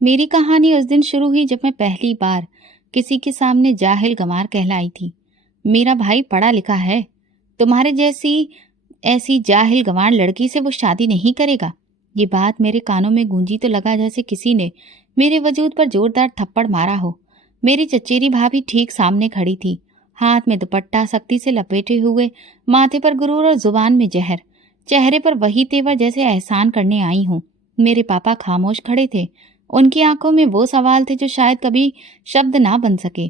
मेरी कहानी उस दिन शुरू हुई जब मैं पहली बार किसी के सामने जाहिल गंवार कहलाई थी। मेरा भाई पढ़ा लिखा है, तुम्हारे जैसी ऐसी जाहिल गंवार लड़की से वो शादी नहीं करेगा। ये बात मेरे कानों में गूंजी तो लगा जैसे किसी ने मेरे वजूद पर जोरदार थप्पड़ मारा हो। मेरी चचेरी भाभी ठीक सामने खड़ी थी, हाथ में दुपट्टा सख्ती से लपेटे हुए, माथे पर गुरूर और जुबान में जहर, चेहरे पर वही तेवर जैसे एहसान करने आई हूँ। मेरे पापा खामोश खड़े थे। उनकी आंखों में वो सवाल थे जो शायद कभी शब्द ना बन सके।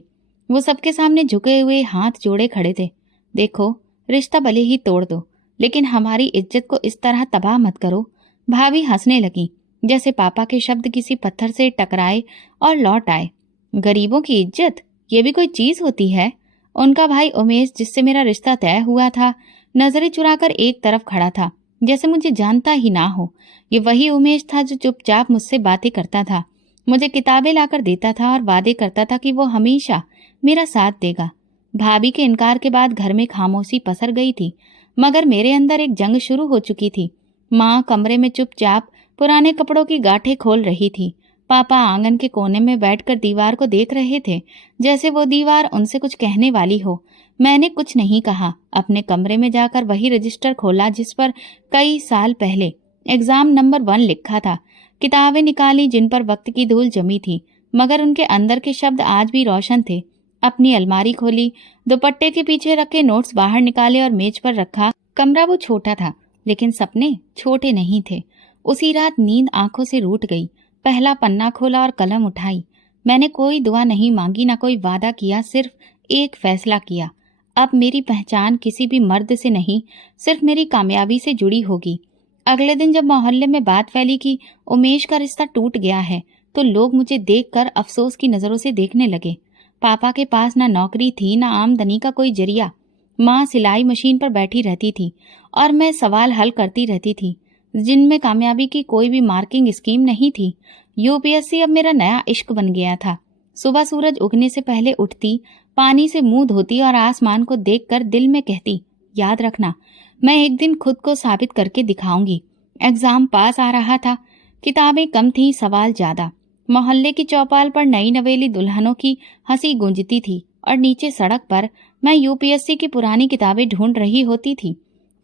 वो सबके सामने झुके हुए हाथ जोड़े खड़े थे। देखो, रिश्ता भले ही तोड़ दो, लेकिन हमारी इज्जत को इस तरह तबाह मत करो। भाभी हंसने लगी, जैसे पापा के शब्द किसी पत्थर से टकराए और लौट आए। गरीबों की इज्जत, ये भी कोई चीज होती है? उनका भाई उमेश, जिससे मेरा रिश्ता तय हुआ था, नजरें चुराकर एक तरफ खड़ा था, जैसे मुझे जानता ही ना हो। ये वही उमेश था जो चुपचाप मुझसे बातें करता था, मुझे किताबें लाकर देता था और वादे करता था कि वो हमेशा मेरा साथ देगा। भाभी के इनकार के बाद घर में खामोशी पसर गई थी, मगर मेरे अंदर एक जंग शुरू हो चुकी थी। माँ कमरे में चुपचाप पुराने कपड़ों की गांठें खोल रही थी। पापा आंगन के कोने में बैठकर दीवार को देख रहे थे, जैसे वो दीवार उनसे कुछ कहने वाली हो। मैंने कुछ नहीं कहा। अपने कमरे में जाकर वही रजिस्टर खोला जिस पर कई साल पहले एग्जाम नंबर 1 लिखा था। किताबें निकाली जिन पर वक्त की धूल जमी थी, मगर उनके अंदर के शब्द आज भी रोशन थे। अपनी अलमारी खोली, दुपट्टे के पीछे रखे नोट्स बाहर निकाले और मेज पर रखा। कमरा वो छोटा था, लेकिन सपने छोटे नहीं थे। उसी रात नींद आंखों से रूठ गई। पहला पन्ना खोला और कलम उठाई। मैंने कोई दुआ नहीं मांगी, ना कोई वादा किया, सिर्फ एक फैसला किया। अब मेरी पहचान किसी भी मर्द से नहीं, सिर्फ मेरी कामयाबी से जुड़ी होगी। अगले दिन जब मोहल्ले में बात फैली कि उमेश का रिश्ता टूट गया है, तो लोग मुझे देखकर अफसोस की नजरों से देखने लगे। पापा के पास ना नौकरी थी, ना आमदनी का कोई जरिया। माँ सिलाई मशीन पर बैठी रहती थी और मैं सवाल हल करती रहती थी, जिनमें कामयाबी की कोई भी मार्किंग स्कीम नहीं थी। यूपीएससी अब मेरा नया इश्क बन गया था। सुबह सूरज उगने से पहले उठती, पानी से मुंह धोती और आसमान को देखकर दिल में कहती, याद रखना, मैं एक दिन खुद को साबित करके दिखाऊंगी। एग्जाम पास आ रहा था। किताबें कम थी, सवाल ज्यादा। मोहल्ले की चौपाल पर नई नवेली दुल्हनों की हंसी गूंजती थी और नीचे सड़क पर मैं यूपीएससी की पुरानी किताबें ढूंढ रही होती थी।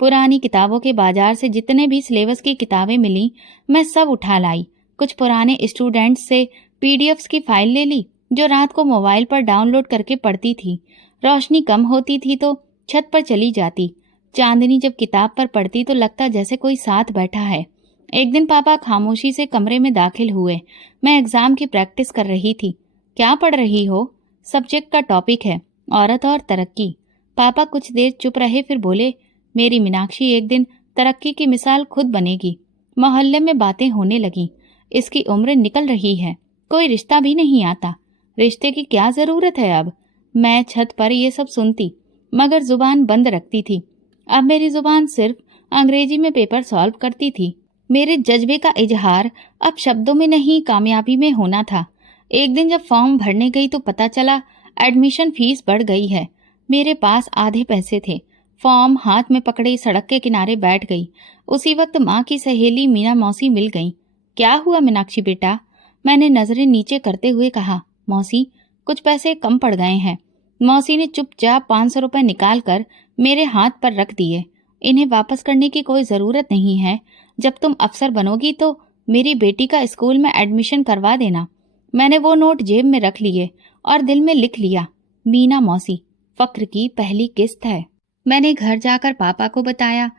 पुरानी किताबों के बाजार से जितने भी सिलेबस की किताबें मिली, मैं सब उठा लाई। कुछ पुराने स्टूडेंट्स से पीडीएफ्स की फाइल ले ली, जो रात को मोबाइल पर डाउनलोड करके पढ़ती थी। रोशनी कम होती थी तो छत पर चली जाती। चांदनी जब किताब पर पड़ती तो लगता जैसे कोई साथ बैठा है। एक दिन पापा खामोशी से कमरे में दाखिल हुए। मैं एग्जाम की प्रैक्टिस कर रही थी। क्या पढ़ रही हो? सब्जेक्ट का टॉपिक है औरत और तरक्की। पापा कुछ देर चुप रहे, फिर बोले, मेरी मीनाक्षी एक दिन तरक्की की मिसाल खुद बनेगी। मोहल्ले में बातें होने लगी, इसकी उम्र निकल रही है, कोई रिश्ता भी नहीं आता, रिश्ते की क्या जरूरत है अब। मैं छत पर ये सब सुनती, मगर जुबान बंद रखती थी। अब मेरी जुबान सिर्फ अंग्रेजी में पेपर सॉल्व करती थी। मेरे जज्बे का इजहार अब शब्दों में नहीं, कामयाबी में होना था। एक दिन जब फॉर्म भरने गई तो पता चला एडमिशन फीस बढ़ गई है। मेरे पास आधे पैसे थे। फॉर्म हाथ में पकड़े सड़क के किनारे बैठ गई। उसी वक्त माँ की सहेली मीना मौसी मिल गई। क्या हुआ मीनाक्षी बेटा? मैंने नजरें नीचे करते हुए कहा। मौसी, कुछ पैसे कम पड़ गए हैं। मौसी ने चुपचाप 500 रुपए निकाल कर मेरे हाथ पर रख दिए। इन्हें वापस करने की कोई जरूरत नहीं है। जब तुम अफसर बनोगी तो मेरी बेटी का स्कूल में एडमिशन करवा देना। मैंने वो नोट जेब में रख लिए और दिल में लिख लिया, मीना मौसी, फक्र की पहली किस्त है। मैंने घर जाकर पापा को बताया।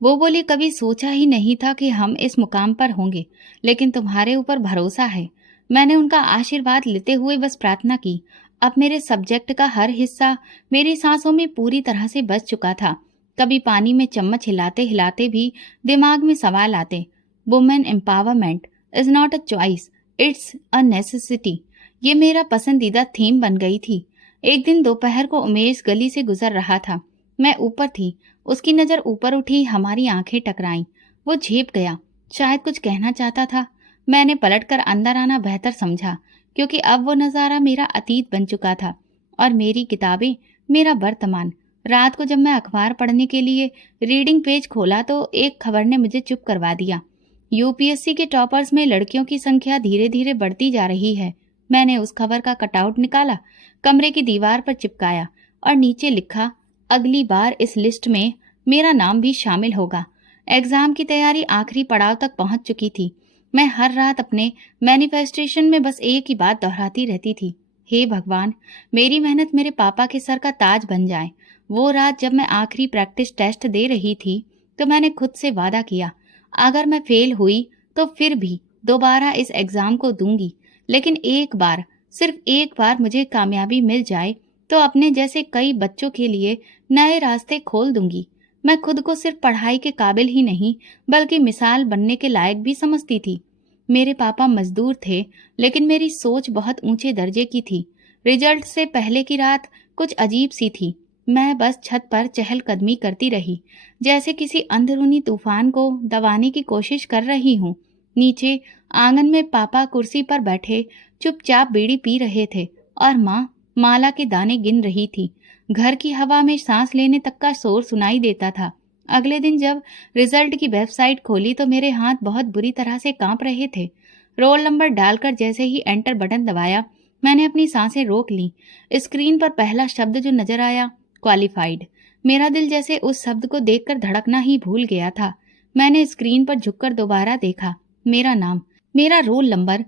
वो बोली, कभी सोचा ही नहीं था कि हम इस मुकाम पर होंगे, लेकिन तुम्हारे ऊपर भरोसा है। मैंने उनका आशीर्वाद लेते हुए बस प्रार्थना की। अब मेरे सब्जेक्ट का हर हिस्सा मेरी सांसों में पूरी तरह से बस चुका था। कभी पानी में चम्मच हिलाते हिलाते भी दिमाग में सवाल आते। Women empowerment is not a choice, it's a necessity. ये मेरा पसंदीदा थीम बन गई थी। एक दिन दोपहर को उमेश गली से गुजर रहा था। मैं ऊपर थी, उसकी नजर ऊपर उठी, हमारी आंखें टकराईं। वो झेप गया, शायद कुछ कहना चाहता था। मैंने पलटकर अंदर आना बेहतर समझा, क्योंकि अब वो नज़ारा मेरा अतीत बन चुका था और मेरी किताबें मेरा वर्तमान। रात को जब मैं अखबार पढ़ने के लिए रीडिंग पेज खोला तो एक खबर ने मुझे चुप करवा दिया। यूपीएससी के टॉपर्स में लड़कियों की संख्या धीरे धीरे बढ़ती जा रही है। मैंने उस खबर का कटआउट निकाला, कमरे की दीवार पर चिपकाया और नीचे लिखा, अगली बार इस लिस्ट में मेरा नाम भी शामिल होगा। एग्जाम की तैयारी आखिरी पड़ाव तक पहुंच चुकी थी। मैं हर रात अपने मैनिफेस्टेशन में बस एक ही बात दोहराती रहती थी, हे भगवान, मेरी मेहनत मेरे पापा के सर का ताज बन जाए। वो रात जब मैं आखिरी प्रैक्टिस टेस्ट दे रही थी तो मैंने खुद से वादा किया, अगर मैं फेल हुई तो फिर भी दोबारा इस एग्जाम को दूंगी, लेकिन एक बार, सिर्फ एक बार मुझे कामयाबी मिल जाए तो अपने जैसे कई बच्चों के लिए नए रास्ते खोल दूंगी। मैं खुद को सिर्फ पढ़ाई के काबिल ही नहीं बल्कि मिसाल बनने के लायक भी समझती थी। मेरे पापा मजदूर थे, लेकिन मेरी सोच बहुत ऊंचे दर्जे की थी। रिजल्ट से पहले की रात कुछ अजीब सी थी। मैं बस छत पर चहलकदमी करती रही, जैसे किसी अंदरूनी तूफान को दबाने की कोशिश कर रही हूँ। नीचे आंगन में पापा कुर्सी पर बैठे चुपचाप बीड़ी पी रहे थे और माँ माला के दाने गिन रही थी। घर की हवा में सांस लेने तक का शोर सुनाई देता था। अगले दिन जब रिजल्ट की वेबसाइट खोली तो मेरे हाथ बहुत बुरी तरह से कांप रहे थे। रोल नंबर डालकर जैसे ही एंटर बटन दबाया, मैंने अपनी सांसें रोक ली। स्क्रीन पर पहला शब्द जो नजर आया, क्वालिफाइड। मेरा दिल जैसे उस शब्द को देखकर धड़कना ही भूल गया था। मैंने स्क्रीन पर झुककर दोबारा देखा, मेरा नाम, मेरा रोल नंबर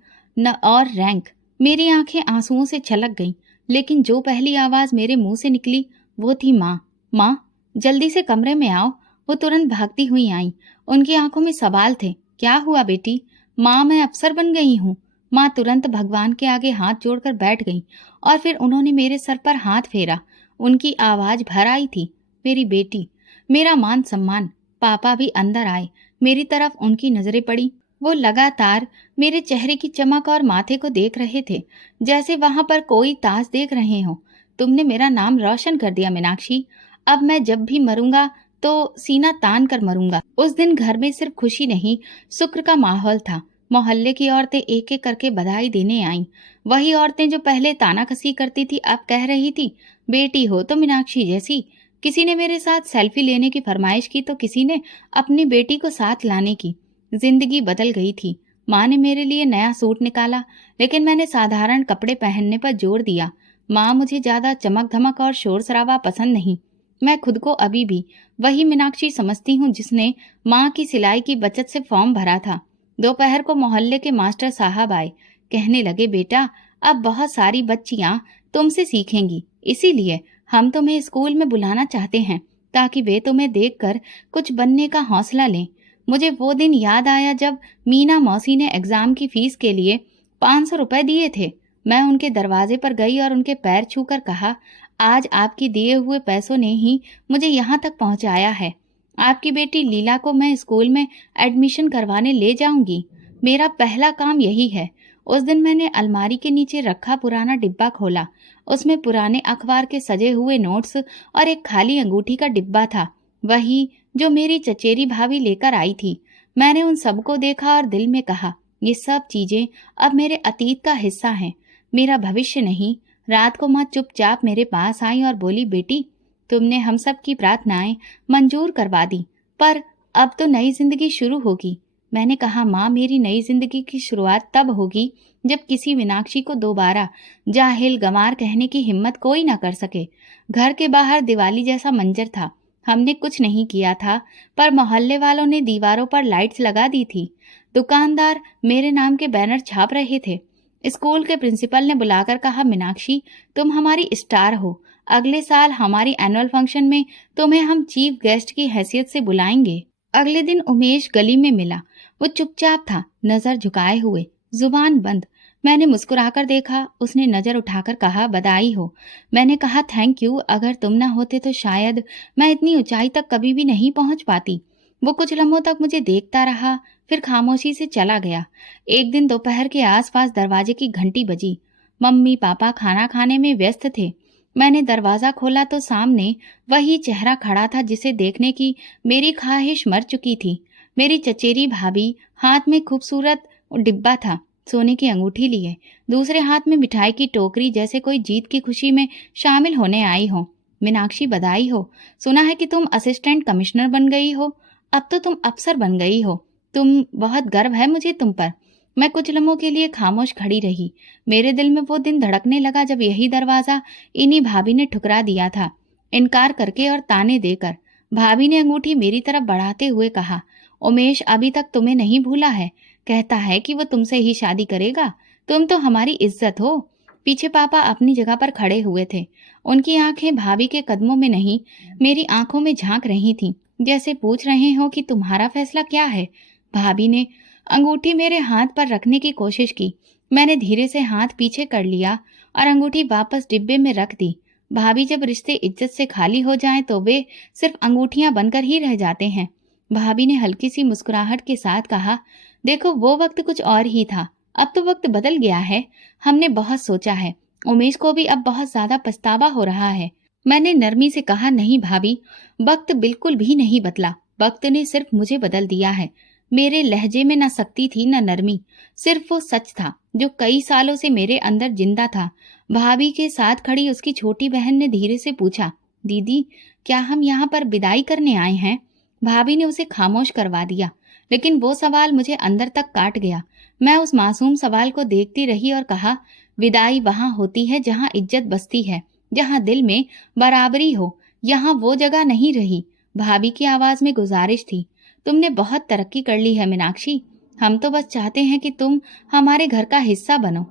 और रैंक। मेरी आंखें आंसुओं से छलक गईं, लेकिन जो पहली आवाज मेरे मुंह से निकली वो थी माँ। माँ, जल्दी से कमरे में आओ। वो तुरंत भागती हुई आई। उनकी आंखों में सवाल थे। क्या हुआ बेटी? माँ, मैं अफसर बन गई हूँ। माँ तुरंत भगवान के आगे हाथ जोड़कर बैठ गई और फिर उन्होंने मेरे सर पर हाथ फेरा। उनकी आवाज भर आई थी, मेरी बेटी। मेरा मान सम्मान। पापा भी अंदर आए। मेरी तरफ उनकी नजरें पड़ी। वो लगातार मेरे चेहरे की चमक और माथे को देख रहे थे, जैसे वहां पर कोई ताज देख रहे हो। तुमने मेरा नाम रोशन कर दिया मीनाक्षी। अब मैं जब भी मरूंगा तो सीना तान कर मरूंगा। उस दिन घर में सिर्फ खुशी नहीं, शुक्र का माहौल था। मोहल्ले की औरतें एक एक करके बधाई देने आईं। वही औरतें जो पहले तानाकसी करती थी अब कह रही थी, बेटी हो तो मीनाक्षी जैसी। किसी ने मेरे साथ सेल्फी लेने की फरमाइश की तो किसी ने अपनी बेटी को साथ लाने की। जिंदगी बदल गई थी। माँ ने मेरे लिए नया सूट निकाला, लेकिन मैंने साधारण कपड़े पहनने पर जोर दिया। माँ, मुझे ज्यादा चमक धमक और शोर शराबा पसंद नहीं। मैं खुद को अभी भी वही मीनाक्षी समझती हूँ जिसने माँ की सिलाई की बचत से फॉर्म भरा था। दोपहर को मोहल्ले के मास्टर साहब आए। कहने लगे, बेटा, अब बहुत सारी बच्चियां तुमसे सीखेंगी, इसीलिए हम तुम्हें स्कूल में बुलाना चाहते हैं ताकि वे तुम्हें देखकर कुछ बनने का हौसला लें। मुझे वो दिन याद आया जब मीना मौसी ने एग्जाम की फीस के लिए 500 रुपए दिए थे। मैं उनके दरवाजे पर गई और उनके पैर छूकर कहा, आज आपके दिए हुए पैसों ने ही मुझे यहाँ तक पहुँचाया है। आपकी बेटी लीला को मैं स्कूल में एडमिशन करवाने ले जाऊंगी। मेरा पहला काम यही है। उस दिन मैंने अलमारी के नीचे रखा पुराना डिब्बा खोला। उसमें पुराने अखबार के सजे हुए नोट्स और एक खाली अंगूठी का डिब्बा था, वही जो मेरी चचेरी भाभी लेकर आई थी। मैंने उन सबको देखा और दिल में कहा, ये सब चीजें अब मेरे अतीत का हिस्सा हैं, मेरा भविष्य नहीं। रात को माँ चुपचाप मेरे पास आई और बोली, बेटी, तुमने हम सब की प्रार्थनाएं मंजूर करवा दी, पर अब तो नई जिंदगी शुरू होगी। मैंने कहा, माँ, मेरी नई जिंदगी की शुरुआत तब होगी जब किसी मीनाक्षी को दोबारा जाहिल गंवार कहने की हिम्मत कोई ना कर सके। घर के बाहर दिवाली जैसा मंजर था। हमने कुछ नहीं किया था, पर मोहल्ले वालों ने दीवारों पर लाइट्स लगा दी थी। दुकानदार मेरे नाम के बैनर छाप रहे थे। स्कूल के प्रिंसिपल ने बुलाकर कहा, मीनाक्षी, तुम हमारी स्टार हो। अगले साल हमारी एनुअल फंक्शन में तुम्हें हम चीफ गेस्ट की हैसियत से बुलाएंगे। अगले दिन उमेश गली में मिला। वो चुपचाप था, नजर झुकाए हुए, जुबान बंद। मैंने मुस्कुराकर देखा। उसने नजर उठाकर कहा, बधाई हो। मैंने कहा, थैंक यू। अगर तुम ना होते तो शायद मैं इतनी ऊंचाई तक कभी भी नहीं पहुंच पाती। वो कुछ लम्हों तक मुझे देखता रहा, फिर खामोशी से चला गया। एक दिन दोपहर के आसपास दरवाजे की घंटी बजी। मम्मी पापा खाना खाने में व्यस्त थे। मैंने दरवाजा खोला तो सामने वही चेहरा खड़ा था जिसे देखने की मेरी ख्वाहिश मर चुकी थी। मेरी चचेरी भाभी, हाथ में खूबसूरत डिब्बा था, सोने की अंगूठी लिए, दूसरे हाथ में मिठाई की टोकरी, जैसे कोई जीत की खुशी में शामिल होने आई हो। मीनाक्षी, बधाई हो। सुना है कि तुम असिस्टेंट कमिश्नर बन गई हो। अब तो तुम अफसर बन गई हो। बहुत गर्व है मुझे तुम पर। मैं कुछ लम्हों के लिए खामोश खड़ी रही। मेरे दिल में वो दिन धड़कने लगा जब यही दरवाजा इन्हीं भाभी ने ठुकरा दिया था, इनकार करके और ताने देकर। भाभी ने अंगूठी मेरी तरफ बढ़ाते हुए कहा, उमेश अभी तक तुम्हें नहीं भूला है, कहता है कि वो तुमसे ही शादी करेगा। तुम तो हमारी इज्जत हो। पीछे पापा अपनी जगह पर खड़े हुए थे। उनकी आंखें भाभी के कदमों में नहीं, मेरी आंखों में झांक रही थीं, जैसे पूछ रहे हो कि तुम्हारा फैसला क्या है। भाभी ने अंगूठी मेरे हाथ पर रखने की कोशिश की। मैंने धीरे से हाथ पीछे कर लिया और अंगूठी वापस डिब्बे में रख दी। भाभी, जब रिश्ते इज्जत से खाली हो जाएं तो वे सिर्फ अंगूठियां बनकर ही रह जाते हैं। भाभी ने हल्की सी मुस्कुराहट के साथ कहा, देखो वो वक्त कुछ और ही था, अब तो वक्त बदल गया है। हमने बहुत सोचा है, उमेश को भी अब बहुत ज्यादा पछतावा हो रहा है। मैंने नरमी से कहा, नहीं भाभी, वक्त बिल्कुल भी नहीं बदला, वक्त ने सिर्फ मुझे बदल दिया है। मेरे लहजे में न सख्ती थी न नरमी, सिर्फ वो सच था जो कई सालों से मेरे अंदर जिंदा था। भाभी के साथ खड़ी उसकी छोटी बहन ने धीरे से पूछा, दीदी क्या हम यहाँ पर विदाई करने आए हैं? भाभी ने उसे खामोश करवा दिया, लेकिन वो सवाल मुझे अंदर तक काट गया। मैं उस मासूम सवाल को देखती रही और कहा, विदाई वहां होती है जहां इज्जत बसती है, जहां दिल में बराबरी हो। यहाँ वो जगह नहीं रही। भाभी की आवाज में गुजारिश थी, तुमने बहुत तरक्की कर ली है मीनाक्षी, हम तो बस चाहते हैं कि तुम हमारे घर का हिस्सा बनो।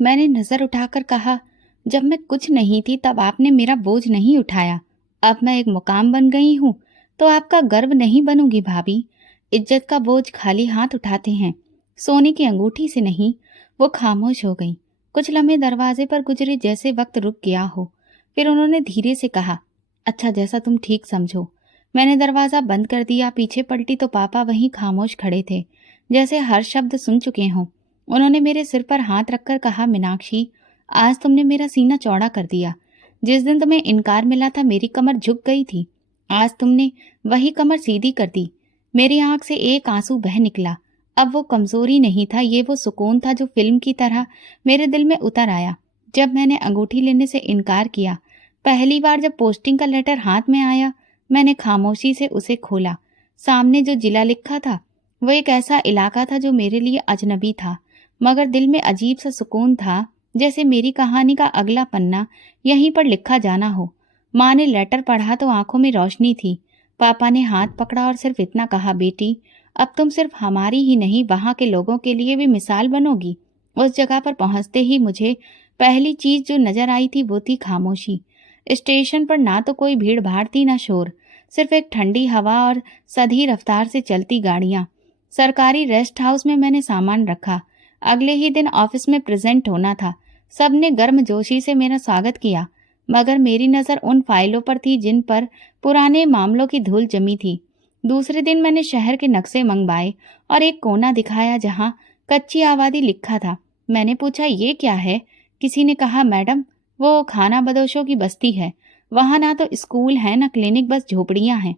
मैंने नजर उठाकर कहा, जब मैं कुछ नहीं थी तब आपने मेरा बोझ नहीं उठाया, अब मैं एक मुकाम बन गई हूँ तो आपका गर्व नहीं बनूंगी भाभी। इज्जत का बोझ खाली हाथ उठाते हैं, सोने की अंगूठी से नहीं। वो खामोश हो गई। कुछ लम्हे दरवाजे पर गुजरे जैसे वक्त रुक गया हो। फिर उन्होंने धीरे से कहा, अच्छा जैसा तुम ठीक समझो। मैंने दरवाजा बंद कर दिया। पीछे पलटी तो पापा वहीं खामोश खड़े थे, जैसे हर शब्द सुन चुके हों। उन्होंने मेरे सिर पर हाथ रखकर कहा, मीनाक्षी आज तुमने मेरा सीना चौड़ा कर दिया। जिस दिन तुम्हें इनकार मिला था मेरी कमर झुक गई थी, आज तुमने वही कमर सीधी कर दी। मेरी आंख से एक आंसू बह निकला। अब वो कमजोरी नहीं था, ये वो सुकून था जो फिल्म की तरह मेरे दिल में उतर आया। जब मैंने अंगूठी लेने से इनकार किया, पहली बार जब पोस्टिंग का लेटर हाथ में आया, मैंने खामोशी से उसे खोला। सामने जो जिला लिखा था वो एक ऐसा इलाका था जो मेरे लिए अजनबी था, मगर दिल में अजीब सा सुकून था, जैसे मेरी कहानी का अगला पन्ना यहीं पर लिखा जाना हो। माँ ने लेटर पढ़ा तो आंखों में रोशनी थी। पापा ने हाथ पकड़ा और सिर्फ इतना कहा, बेटी अब तुम सिर्फ हमारी ही नहीं वहां के लोगों के लिए भी मिसाल बनोगी। उस जगह पर पहुंचते ही मुझे पहली चीज जो नजर आई थी वो थी खामोशी। स्टेशन पर ना तो कोई भीड़ भाड़ थी ना शोर, सिर्फ एक ठंडी हवा और सधी रफ्तार से चलती गाड़ियां। सरकारी रेस्ट हाउस में मैंने सामान रखा। अगले ही दिन ऑफिस में प्रेजेंट होना था। सबने गर्मजोशी से मेरा स्वागत किया, मगर मेरी नजर उन फाइलों पर थी जिन पर पुराने मामलों की धूल जमी थी। दूसरे दिन मैंने शहर के नक्शे मंगवाए और एक कोना दिखाया जहां कच्ची आबादी लिखा था। मैंने पूछा, ये क्या है? किसी ने कहा, मैडम वो खाना बदोशों की बस्ती है। वहां ना तो स्कूल है ना क्लिनिक, बस झोपड़ियां हैं,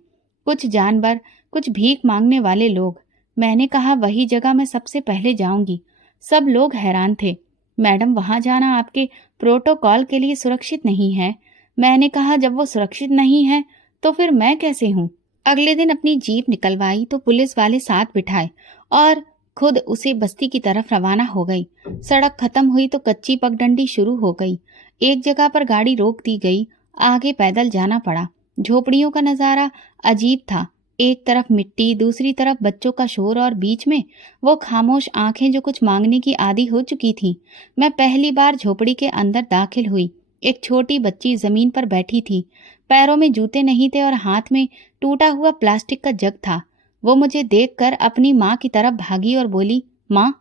कुछ जानवर, कुछ भीख मांगने वाले लोग। मैंने कहा, वही जगह मैं सबसे पहले जाऊंगी। सब लोग हैरान थे। मैडम वहां जाना आपके प्रोटोकॉल के लिए सुरक्षित नहीं है। मैंने कहा, जब वो सुरक्षित नहीं है तो फिर मैं कैसे हूँ? अगले दिन अपनी जीप निकलवाई तो पुलिस वाले साथ बिठाए और खुद उसे बस्ती की तरफ रवाना हो गई। सड़क खत्म हुई तो कच्ची पगडंडी शुरू हो गई। एक जगह पर गाड़ी रोक दी गई, आगे पैदल जाना पड़ा। झोपड़ियों का नजारा अजीब था। एक तरफ मिट्टी, दूसरी तरफ बच्चों का शोर और बीच में वो खामोश आंखें जो कुछ मांगने की आदी हो चुकी थीं। मैं पहली बार झोपड़ी के अंदर दाखिल हुई। एक छोटी बच्ची जमीन पर बैठी थी। पैरों में जूते नहीं थे और हाथ में टूटा हुआ प्लास्टिक का जग था। वो मुझे देखकर अपनी माँ की तरफ भागी और बोली, माँ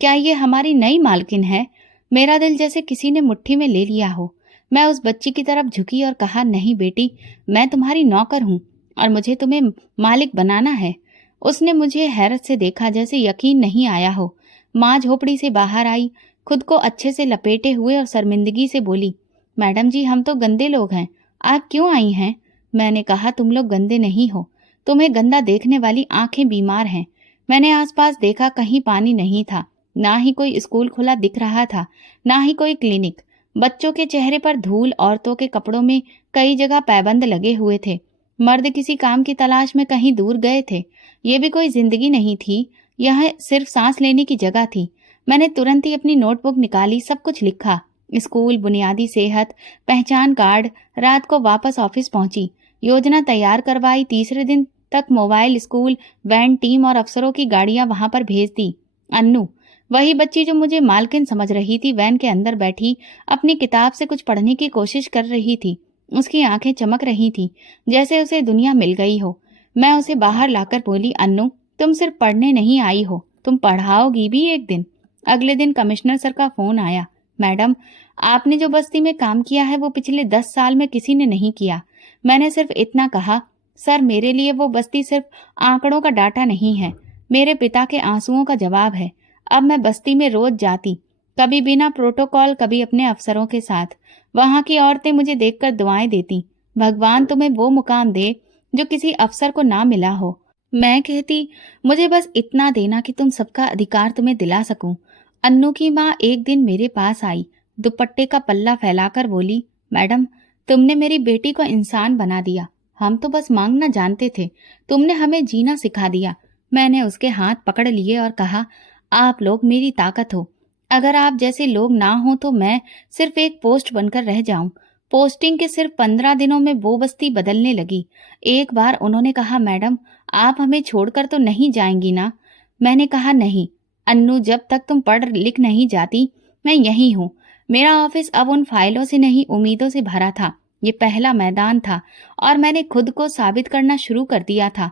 क्या ये हमारी नई मालकिन है? मेरा दिल जैसे किसी ने मुट्ठी में ले लिया हो। मैं उस बच्ची की तरफ झुकी और कहा, नहीं बेटी, मैं तुम्हारी नौकर हूँ और मुझे तुम्हें मालिक बनाना है। उसने मुझे हैरत से देखा, जैसे यकीन नहीं आया हो। माँ झोपड़ी से बाहर आई, खुद को अच्छे से लपेटे हुए और शर्मिंदगी से बोली, मैडम जी हम तो गंदे लोग हैं, आप क्यों आई हैं? मैंने कहा, तुम लोग गंदे नहीं हो, तुम्हें गंदा देखने वाली आंखें बीमार हैं। मैंने आसपास देखा, कहीं पानी नहीं था, ना ही कोई स्कूल खुला दिख रहा था, ना ही कोई क्लिनिक। बच्चों के चेहरे पर धूल, औरतों के कपड़ों में कई जगह पैबंद लगे हुए थे। मर्द किसी काम की तलाश में कहीं दूर गए थे। ये भी कोई जिंदगी नहीं थी। यह सिर्फ सांस लेने की जगह थी। मैंने तुरंत ही अपनी नोटबुक निकाली, सब कुछ लिखा। स्कूल, बुनियादी सेहत, पहचान कार्ड। रात को वापस ऑफिस पहुंची, योजना तैयार करवाई। तीसरे दिन तक मोबाइल, स्कूल वैन, टीम और अफसरों की गाड़ियां वहां पर भेज दी। अन्नू, वही बच्ची जो मुझे मालकिन समझ रही थी, वैन के अंदर बैठी अपनी किताब से कुछ पढ़ने की कोशिश कर रही थी। उसकी आंखें चमक रही थीं, जैसे उसे दुनिया मिल गई हो। मैं उसे बाहर लाकर बोली, अन्नू, तुम सिर्फ पढ़ने नहीं आई हो, तुम पढ़ाओगी भी एक दिन। अगले दिन कमिश्नर सर का फोन आया। मैडम, आपने जो बस्ती में काम किया है वो पिछले 10 साल में किसी ने नहीं किया। मैंने सिर्फ इतना कहा, सर मेरे लिए वो बस्ती सिर्फ आंकड़ों का डाटा नहीं है, मेरे पिता के आंसुओं का जवाब है। अब मैं बस्ती में रोज जाती, कभी बिना प्रोटोकॉल, कभी अपने अफसरों के साथ। वहां की औरतें मुझे देखकर दुआएं देती, भगवान तुम्हें वो मुकाम दे जो किसी अफसर को ना मिला हो। मैं कहती, मुझे बस इतना देना कि तुम सबका अधिकार तुम्हें दिला सकूं। अन्नू की माँ एक दिन मेरे पास आई, दुपट्टे का पल्ला फैलाकर बोली, मैडम, तुमने मेरी बेटी को इंसान बना दिया। हम तो बस मांगना जानते थे, तुमने हमें जीना सिखा दिया। मैंने उसके हाथ पकड़ लिए और कहा, आप लोग मेरी ताकत हो। अगर आप जैसे लोग ना हो तो मैं सिर्फ एक पोस्ट बनकर रह जाऊं। पोस्टिंग के सिर्फ 15 दिनों में वो बस्ती बदलने लगी। एक बार उन्होंने कहा, मैडम, आप हमें छोड़कर तो नहीं जाएंगी ना? मैंने कहा, नहीं अन्नू, जब तक तुम पढ़ लिख नहीं जाती मैं यहीं हूँ। मेरा ऑफिस अब उन फाइलों से नहीं, उम्मीदों से भरा था। ये पहला मैदान था और मैंने खुद को साबित करना शुरू कर दिया था।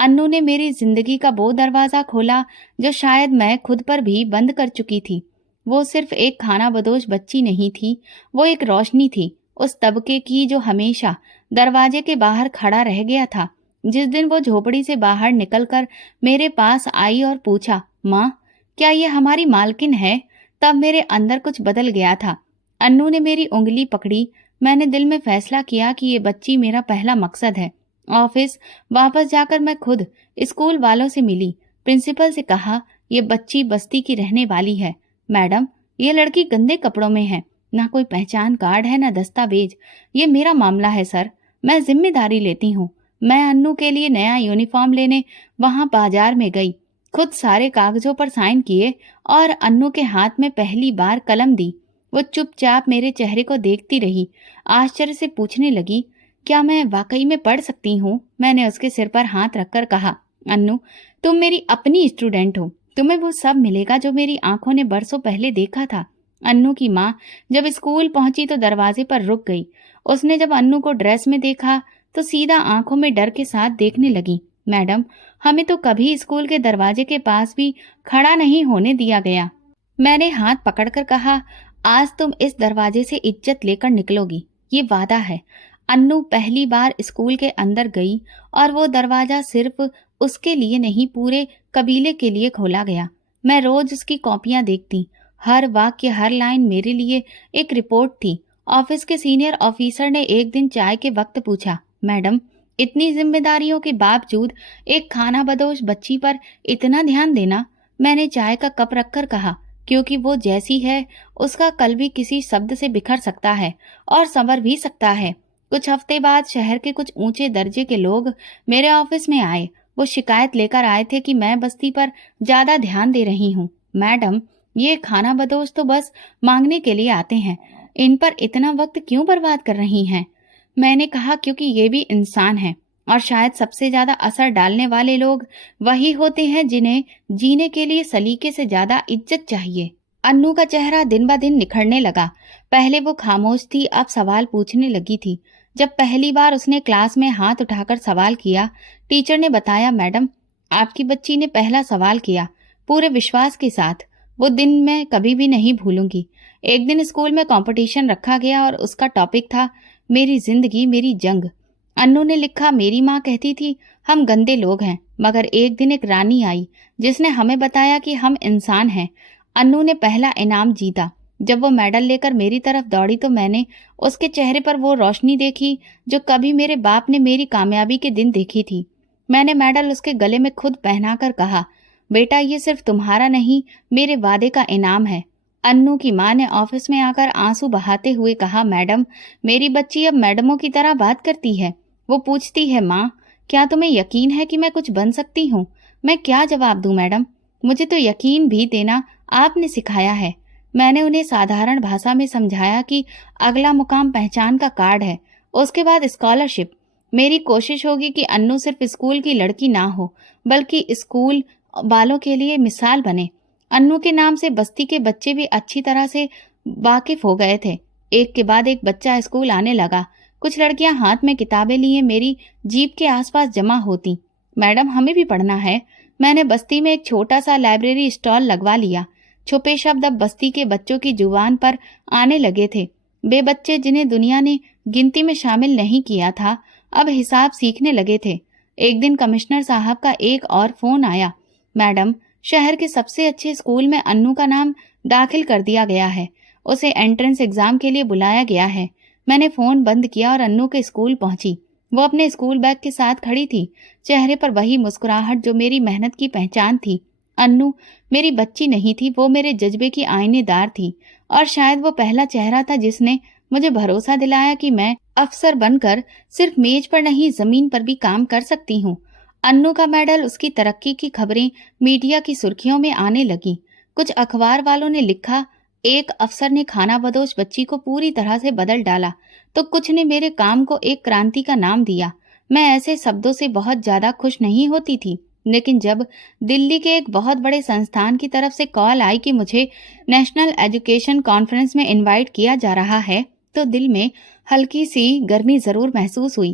अन्नू ने मेरी जिंदगी का वो दरवाजा खोला जो शायद मैं खुद पर भी बंद कर चुकी थी। वो सिर्फ एक खानाबदोश बच्ची नहीं थी, वो एक रोशनी थी, उस तबके की जो हमेशा दरवाजे के बाहर खड़ा रह गया था। जिस दिन वो झोपड़ी से बाहर निकलकर मेरे पास आई और पूछा, माँ, क्या ये हमारी मालकिन है? तब मेरे अंदर कुछ बदल गया था। अन्नू ने मेरी उंगली पकड़ी। मैंने दिल में फैसला किया कि ये बच्ची मेरा पहला मकसद है। ऑफिस वापस जाकर मैं खुद स्कूल वालों से मिली। प्रिंसिपल से कहा, ये बच्ची बस्ती की रहने वाली है। मैडम, ये लड़की गंदे कपड़ों में है, ना कोई पहचान कार्ड है, ना दस्तावेज। ये मेरा मामला है सर, मैं जिम्मेदारी लेती हूँ। मैं अन्नू के लिए नया यूनिफॉर्म लेने वहां बाजार में गई, खुद सारे कागजों पर साइन किए और अन्नू के हाथ में पहली बार कलम दी। वो चुपचाप मेरे चेहरे को देखती रही, आश्चर्य से पूछने लगी, क्या मैं वाकई में पढ़ सकती हूँ? मैंने उसके सिर पर हाथ रखकर कहा, अन्नू, तुम मेरी अपनी स्टूडेंट हो, तुम्हें वो सब मिलेगा जो मेरी आंखों ने बरसों पहले देखा था। अन्नू की माँ जब स्कूल पहुंची तो दरवाजे पर रुक गई। उसने जब अन्नू को ड्रेस में देखा तो सीधा आंखों में डर के साथ देखने लगी। मैडम, हमें तो कभी स्कूल के दरवाजे के पास भी खड़ा नहीं होने दिया गया। मैंने हाथ पकड़कर कहा, आज तुम इस दरवाजे से इज्जत लेकर निकलोगी, ये वादा है। अन्नू पहली बार स्कूल के अंदर गई और वो दरवाजा सिर्फ उसके लिए नहीं, पूरे कबीले के लिए खोला गया। मैं रोज उसकी कॉपियां देखती, हर वाक्य, हर लाइन मेरे लिए एक रिपोर्ट थी। ऑफिस के सीनियर ऑफिसर ने एक दिन चाय के वक्त पूछा, मैडम, इतनी जिम्मेदारियों के बावजूद एक खानाबदोश बच्ची पर इतना ध्यान देना? मैंने चाय का कप रखकर कहा, क्योंकि वो जैसी है उसका कल भी किसी शब्द से बिखर सकता है और संवर भी सकता है। कुछ हफ्ते बाद शहर के कुछ ऊंचे दर्जे के लोग मेरे ऑफिस में आए। वो शिकायत लेकर आए थे कि मैं बस्ती पर ज्यादा ध्यान दे रही हूँ। मैडम, ये खानाबदोश तो बस मांगने के लिए आते हैं, इन पर इतना वक्त क्यों बर्बाद कर रही हैं? मैंने कहा, क्योंकि ये भी इंसान हैं और शायद सबसे ज्यादा असर डालने वाले लोग वही होते हैं जिन्हें जीने के लिए सलीके से ज्यादा इज्जत चाहिए। अन्नू का चेहरा दिन ब दिन निखरने लगा। पहले वो खामोश थी, अब सवाल पूछने लगी थी। जब पहली बार उसने क्लास में हाथ उठाकर सवाल किया, टीचर ने बताया, मैडम, आपकी बच्ची ने पहला सवाल किया, पूरे विश्वास के साथ। वो दिन मैं कभी भी नहीं भूलूंगी। एक दिन स्कूल में कंपटीशन रखा गया और उसका टॉपिक था, मेरी जिंदगी मेरी जंग। अन्नू ने लिखा, मेरी माँ कहती थी हम गंदे लोग हैं, मगर एक दिन एक रानी आई जिसने हमें बताया कि हम इंसान हैं। अन्नू ने पहला इनाम जीता। जब वो मेडल लेकर मेरी तरफ दौड़ी तो मैंने उसके चेहरे पर वो रोशनी देखी जो कभी मेरे बाप ने मेरी कामयाबी के दिन देखी थी। मैंने मेडल उसके गले में खुद पहनाकर कहा, बेटा, ये सिर्फ तुम्हारा नहीं, मेरे वादे का इनाम है। अन्नू की माँ ने ऑफिस में आकर आंसू बहाते हुए कहा, मैडम, मेरी बच्ची अब मैडमों की तरह बात करती है। वो पूछती है, माँ, क्या तुम्हें यकीन है कि मैं कुछ बन सकती हूँ? मैं क्या जवाब दूं मैडम? मुझे तो यकीन भी देना आपने सिखाया है। मैंने उन्हें साधारण भाषा में समझाया कि अगला मुकाम पहचान का कार्ड है, उसके बाद स्कॉलरशिप। मेरी कोशिश होगी कि अन्नू सिर्फ स्कूल की लड़की ना हो, बल्कि स्कूल वालों के लिए मिसाल बने। अन्नू के नाम से बस्ती के बच्चे भी अच्छी तरह से वाकिफ हो गए थे। एक के बाद एक बच्चा स्कूल आने लगा। कुछ लड़कियां हाथ में किताबें लिए मेरी जीप के आसपास जमा होती। मैडम, हमें भी पढ़ना है। मैंने बस्ती में एक छोटा सा लाइब्रेरी स्टॉल लगवा लिया। छुपे शब्द अब बस्ती के बच्चों की जुबान पर आने लगे थे। वे बच्चे जिन्हें दुनिया ने गिनती में शामिल नहीं किया था, अब हिसाब सीखने लगे थे। एक दिन कमिश्नर साहब का एक और फोन आया। मैडम, शहर के सबसे अच्छे स्कूल में अन्नू का नाम दाखिल कर दिया गया है। उसे एंट्रेंस एग्जाम के लिए बुलाया गया है। मैंने फोन बंद किया और अन्नू के स्कूल पहुंची। वो अपने स्कूल बैग के साथ खड़ी थी, चेहरे पर वही मुस्कुराहट जो मेरी मेहनत की पहचान थी। अन्नू मेरी बच्ची नहीं थी, वो मेरे जज्बे की आईनेदार थी। और शायद वो पहला चेहरा था जिसने मुझे भरोसा दिलाया कि मैं अफसर बनकर सिर्फ मेज पर नहीं, जमीन पर भी काम कर सकती हूँ। अन्नू का मेडल, उसकी तरक्की की खबरें मीडिया की सुर्खियों में आने लगी। कुछ अखबार वालों ने लिखा, एक अफसर ने खानाबदोश बच्ची को पूरी तरह से बदल डाला, तो कुछ ने मेरे काम को एक क्रांति का नाम दिया। मैं ऐसे शब्दों से बहुत ज्यादा खुश नहीं होती थी, लेकिन जब दिल्ली के एक बहुत बड़े संस्थान की तरफ से कॉल आई कि मुझे नेशनल एजुकेशन कॉन्फ्रेंस में इनवाइट किया जा रहा है, तो दिल में हल्की सी गर्मी जरूर महसूस हुई।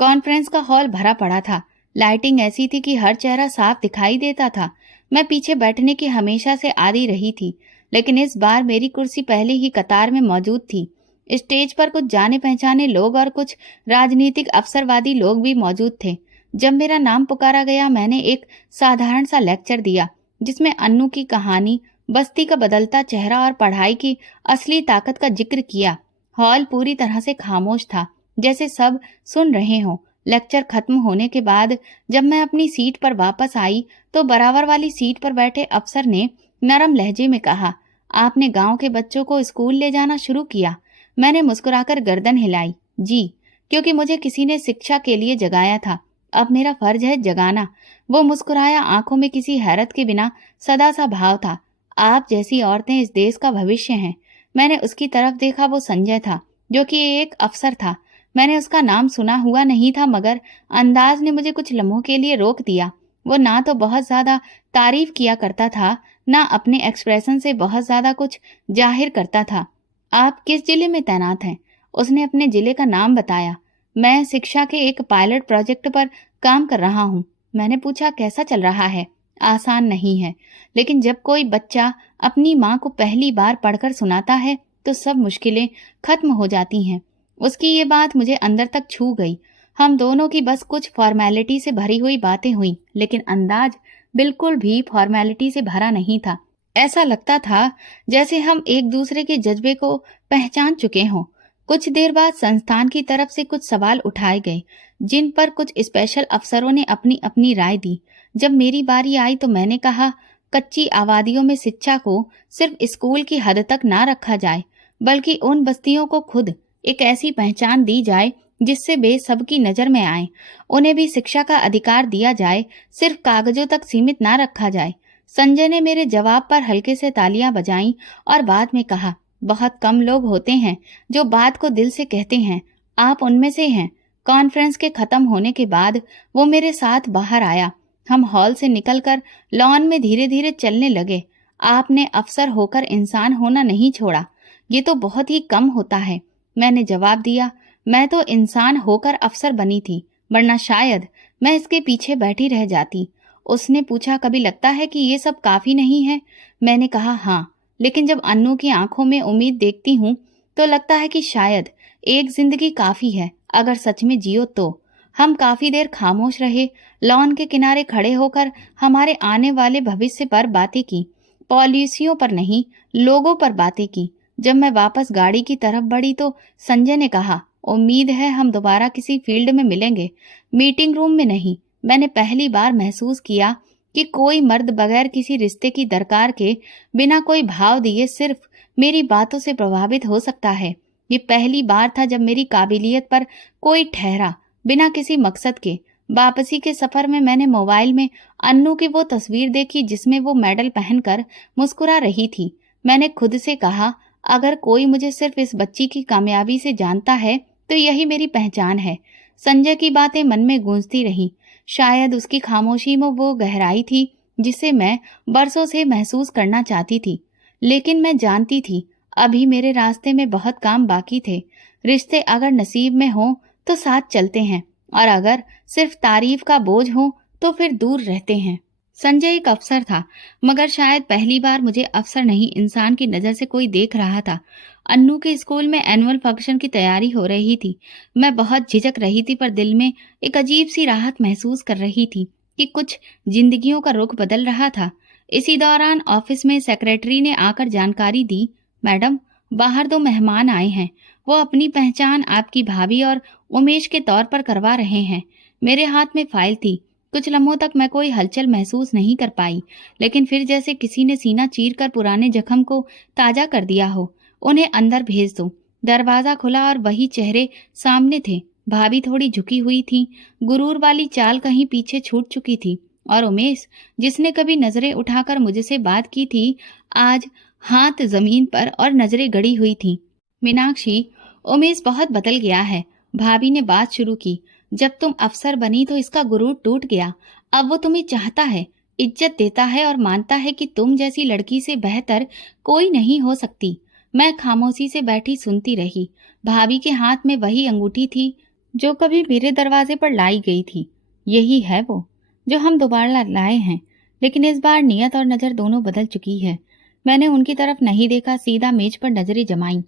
कॉन्फ्रेंस का हॉल भरा पड़ा था। लाइटिंग ऐसी थी कि हर चेहरा साफ दिखाई देता था। मैं पीछे बैठने की हमेशा से आदी रही थी, लेकिन इस बार मेरी कुर्सी पहले ही कतार में मौजूद थी। स्टेज पर कुछ जाने पहचाने लोग और कुछ राजनीतिक अवसरवादी लोग भी मौजूद थे। जब मेरा नाम पुकारा गया, मैंने एक साधारण सा लेक्चर दिया, जिसमें अन्नू की कहानी, बस्ती का बदलता चेहरा और पढ़ाई की असली ताकत का जिक्र किया। हॉल पूरी तरह से खामोश था, जैसे सब सुन रहे हों। लेक्चर खत्म होने के बाद जब मैं अपनी सीट पर वापस आई, तो बराबर वाली सीट पर बैठे अफसर ने नरम लहजे में कहा, आपने गांव के बच्चों को स्कूल ले जाना शुरू किया। मैंने मुस्कुराकर गर्दन हिलाई। जी, क्योंकि मुझे किसी ने शिक्षा के लिए जगाया था। अब मेरा फर्ज है जगाना। वो मुस्कुराया, आंखों में किसी हैरत के बिना सदा सा भाव था। आप जैसी औरतें इस देश का भविष्य हैं। मैंने उसकी तरफ देखा। वो संजय था, जो कि एक अफसर था। मैंने उसका नाम सुना हुआ नहीं था, मगर अंदाज ने मुझे कुछ लम्हों के लिए रोक दिया। वो ना तो बहुत ज्यादा तारीफ किया करता था, ना अपने एक्सप्रेशन से बहुत ज्यादा कुछ जाहिर करता था। आप किस जिले में तैनात हैं? उसने अपने जिले का नाम बताया। मैं शिक्षा के एक पायलट प्रोजेक्ट पर काम कर रहा हूँ। मैंने पूछा, कैसा चल रहा है? आसान नहीं है, लेकिन जब कोई बच्चा अपनी माँ को पहली बार पढ़कर सुनाता है तो सब मुश्किलें खत्म हो जाती हैं। उसकी ये बात मुझे अंदर तक छू गई। हम दोनों की बस कुछ फॉर्मेलिटी से भरी हुई बातें हुई, लेकिन अंदाज बिल्कुल भी फॉर्मेलिटी से भरा नहीं था। ऐसा लगता था जैसे हम एक दूसरे के जज्बे को पहचान चुके हों। कुछ देर बाद संस्थान की तरफ से कुछ सवाल उठाए गए, जिन पर कुछ स्पेशल अफसरों ने अपनी अपनी राय दी। जब मेरी बारी आई तो मैंने कहा, कच्ची आबादियों में शिक्षा को सिर्फ स्कूल की हद तक ना रखा जाए, बल्कि उन बस्तियों को खुद एक ऐसी पहचान दी जाए जिससे वे सबकी नजर में आए। उन्हें भी शिक्षा का अधिकार दिया जाए, सिर्फ कागजों तक सीमित ना रखा जाए। संजय ने मेरे जवाब पर हल्के से तालियां बजाईं और बाद में कहा, बहुत कम लोग होते हैं जो बात को दिल से कहते हैं। आप उनमें से हैं। कॉन्फ्रेंस के खत्म होने के बाद वो मेरे साथ बाहर आया। हम हॉल से निकलकर लॉन में धीरे धीरे चलने लगे। आपने अफसर होकर इंसान होना नहीं छोड़ा, ये तो बहुत ही कम होता है। मैंने जवाब दिया, मैं तो इंसान होकर अफसर बनी थी, वरना शायद मैं इसके पीछे बैठी रह जाती। उसने पूछा, कभी लगता है कि ये सब काफी नहीं है? मैंने कहा, हाँ, लेकिन जब अन्नू की आंखों में उम्मीद देखती हूँ तो लगता है कि शायद एक जिंदगी काफी है, अगर सच में जियो तो। हम काफी देर खामोश रहे। लॉन के किनारे खड़े होकर हमारे आने वाले भविष्य पर बातें की, पॉलिसियों पर नहीं, लोगों पर बातें की। जब मैं वापस गाड़ी की तरफ बढ़ी तो संजय ने कहा, उम्मीद है हम दोबारा किसी फील्ड में मिलेंगे, मीटिंग रूम में नहीं। मैंने पहली बार महसूस किया कि कोई मर्द बगैर किसी रिश्ते की दरकार के, बिना कोई भाव दिए, सिर्फ मेरी बातों से प्रभावित हो सकता है। ये पहली बार था जब मेरी काबिलियत पर कोई ठहरा, बिना किसी मकसद के, वापसी के सफर में मैंने मोबाइल में अन्नू की वो तस्वीर देखी जिसमें वो मेडल पहनकर मुस्कुरा रही थी। मैंने खुद से कहा, अगर कोई मुझे सिर्फ इस बच्ची की कामयाबी से जानता है तो यही मेरी पहचान है। संजय की बातें मन में गूंजती रही। शायद उसकी खामोशी में वो गहराई थी जिसे मैं बरसों से महसूस करना चाहती थी। लेकिन मैं जानती थी अभी मेरे रास्ते में बहुत काम बाकी थे। रिश्ते अगर नसीब में हों तो साथ चलते हैं, और अगर सिर्फ तारीफ का बोझ हो तो फिर दूर रहते हैं। संजय एक अफसर था, मगर शायद पहली बार मुझे अफसर नहीं इंसान की नजर से कोई देख रहा था। अन्नू के स्कूल में एनुअल फंक्शन की तैयारी हो रही थी। मैं बहुत झिझक रही थी, पर दिल में एक अजीब सी राहत महसूस कर रही थी कि कुछ जिंदगियों का रुख बदल रहा था। इसी दौरान ऑफिस में सेक्रेटरी ने आकर जानकारी दी, मैडम, बाहर 2 मेहमान आए हैं। वो अपनी पहचान आपकी भाभी और उमेश के तौर पर करवा रहे हैं। मेरे हाथ में फाइल थी। कुछ लम्हों तक मैं कोई हलचल महसूस नहीं कर पाई, लेकिन फिर जैसे किसी ने सीना चीरकर पुराने जख्म को ताजा कर दिया हो। उन्हें अंदर भेज दो। दरवाजा खुला और वही चेहरे सामने थे। भाभी थोड़ी झुकी हुई थी, गुरूर वाली चाल कहीं पीछे छूट चुकी थी, और उमेश, जिसने कभी नजरें उठाकर मुझसे बात की थी, आज हाथ जमीन पर और नजरें गड़ी हुई थी। मीनाक्षी, उमेश बहुत बदल गया है। भाभी ने बात शुरू की। जब तुम अफसर बनी तो इसका गुरूर टूट गया। अब वो तुम्हें चाहता है, इज्जत देता है और मानता है कि तुम जैसी लड़की से बेहतर कोई नहीं हो सकती। मैं खामोशी से बैठी सुनती रही। भाभी के हाथ में वही अंगूठी थी जो कभी मेरे दरवाजे पर लाई गई थी। यही है वो जो हम दोबारा लाए हैं, लेकिन इस बार नियत और नजर दोनों बदल चुकी है। मैंने उनकी तरफ नहीं देखा, सीधा मेज पर नजरें जमाई,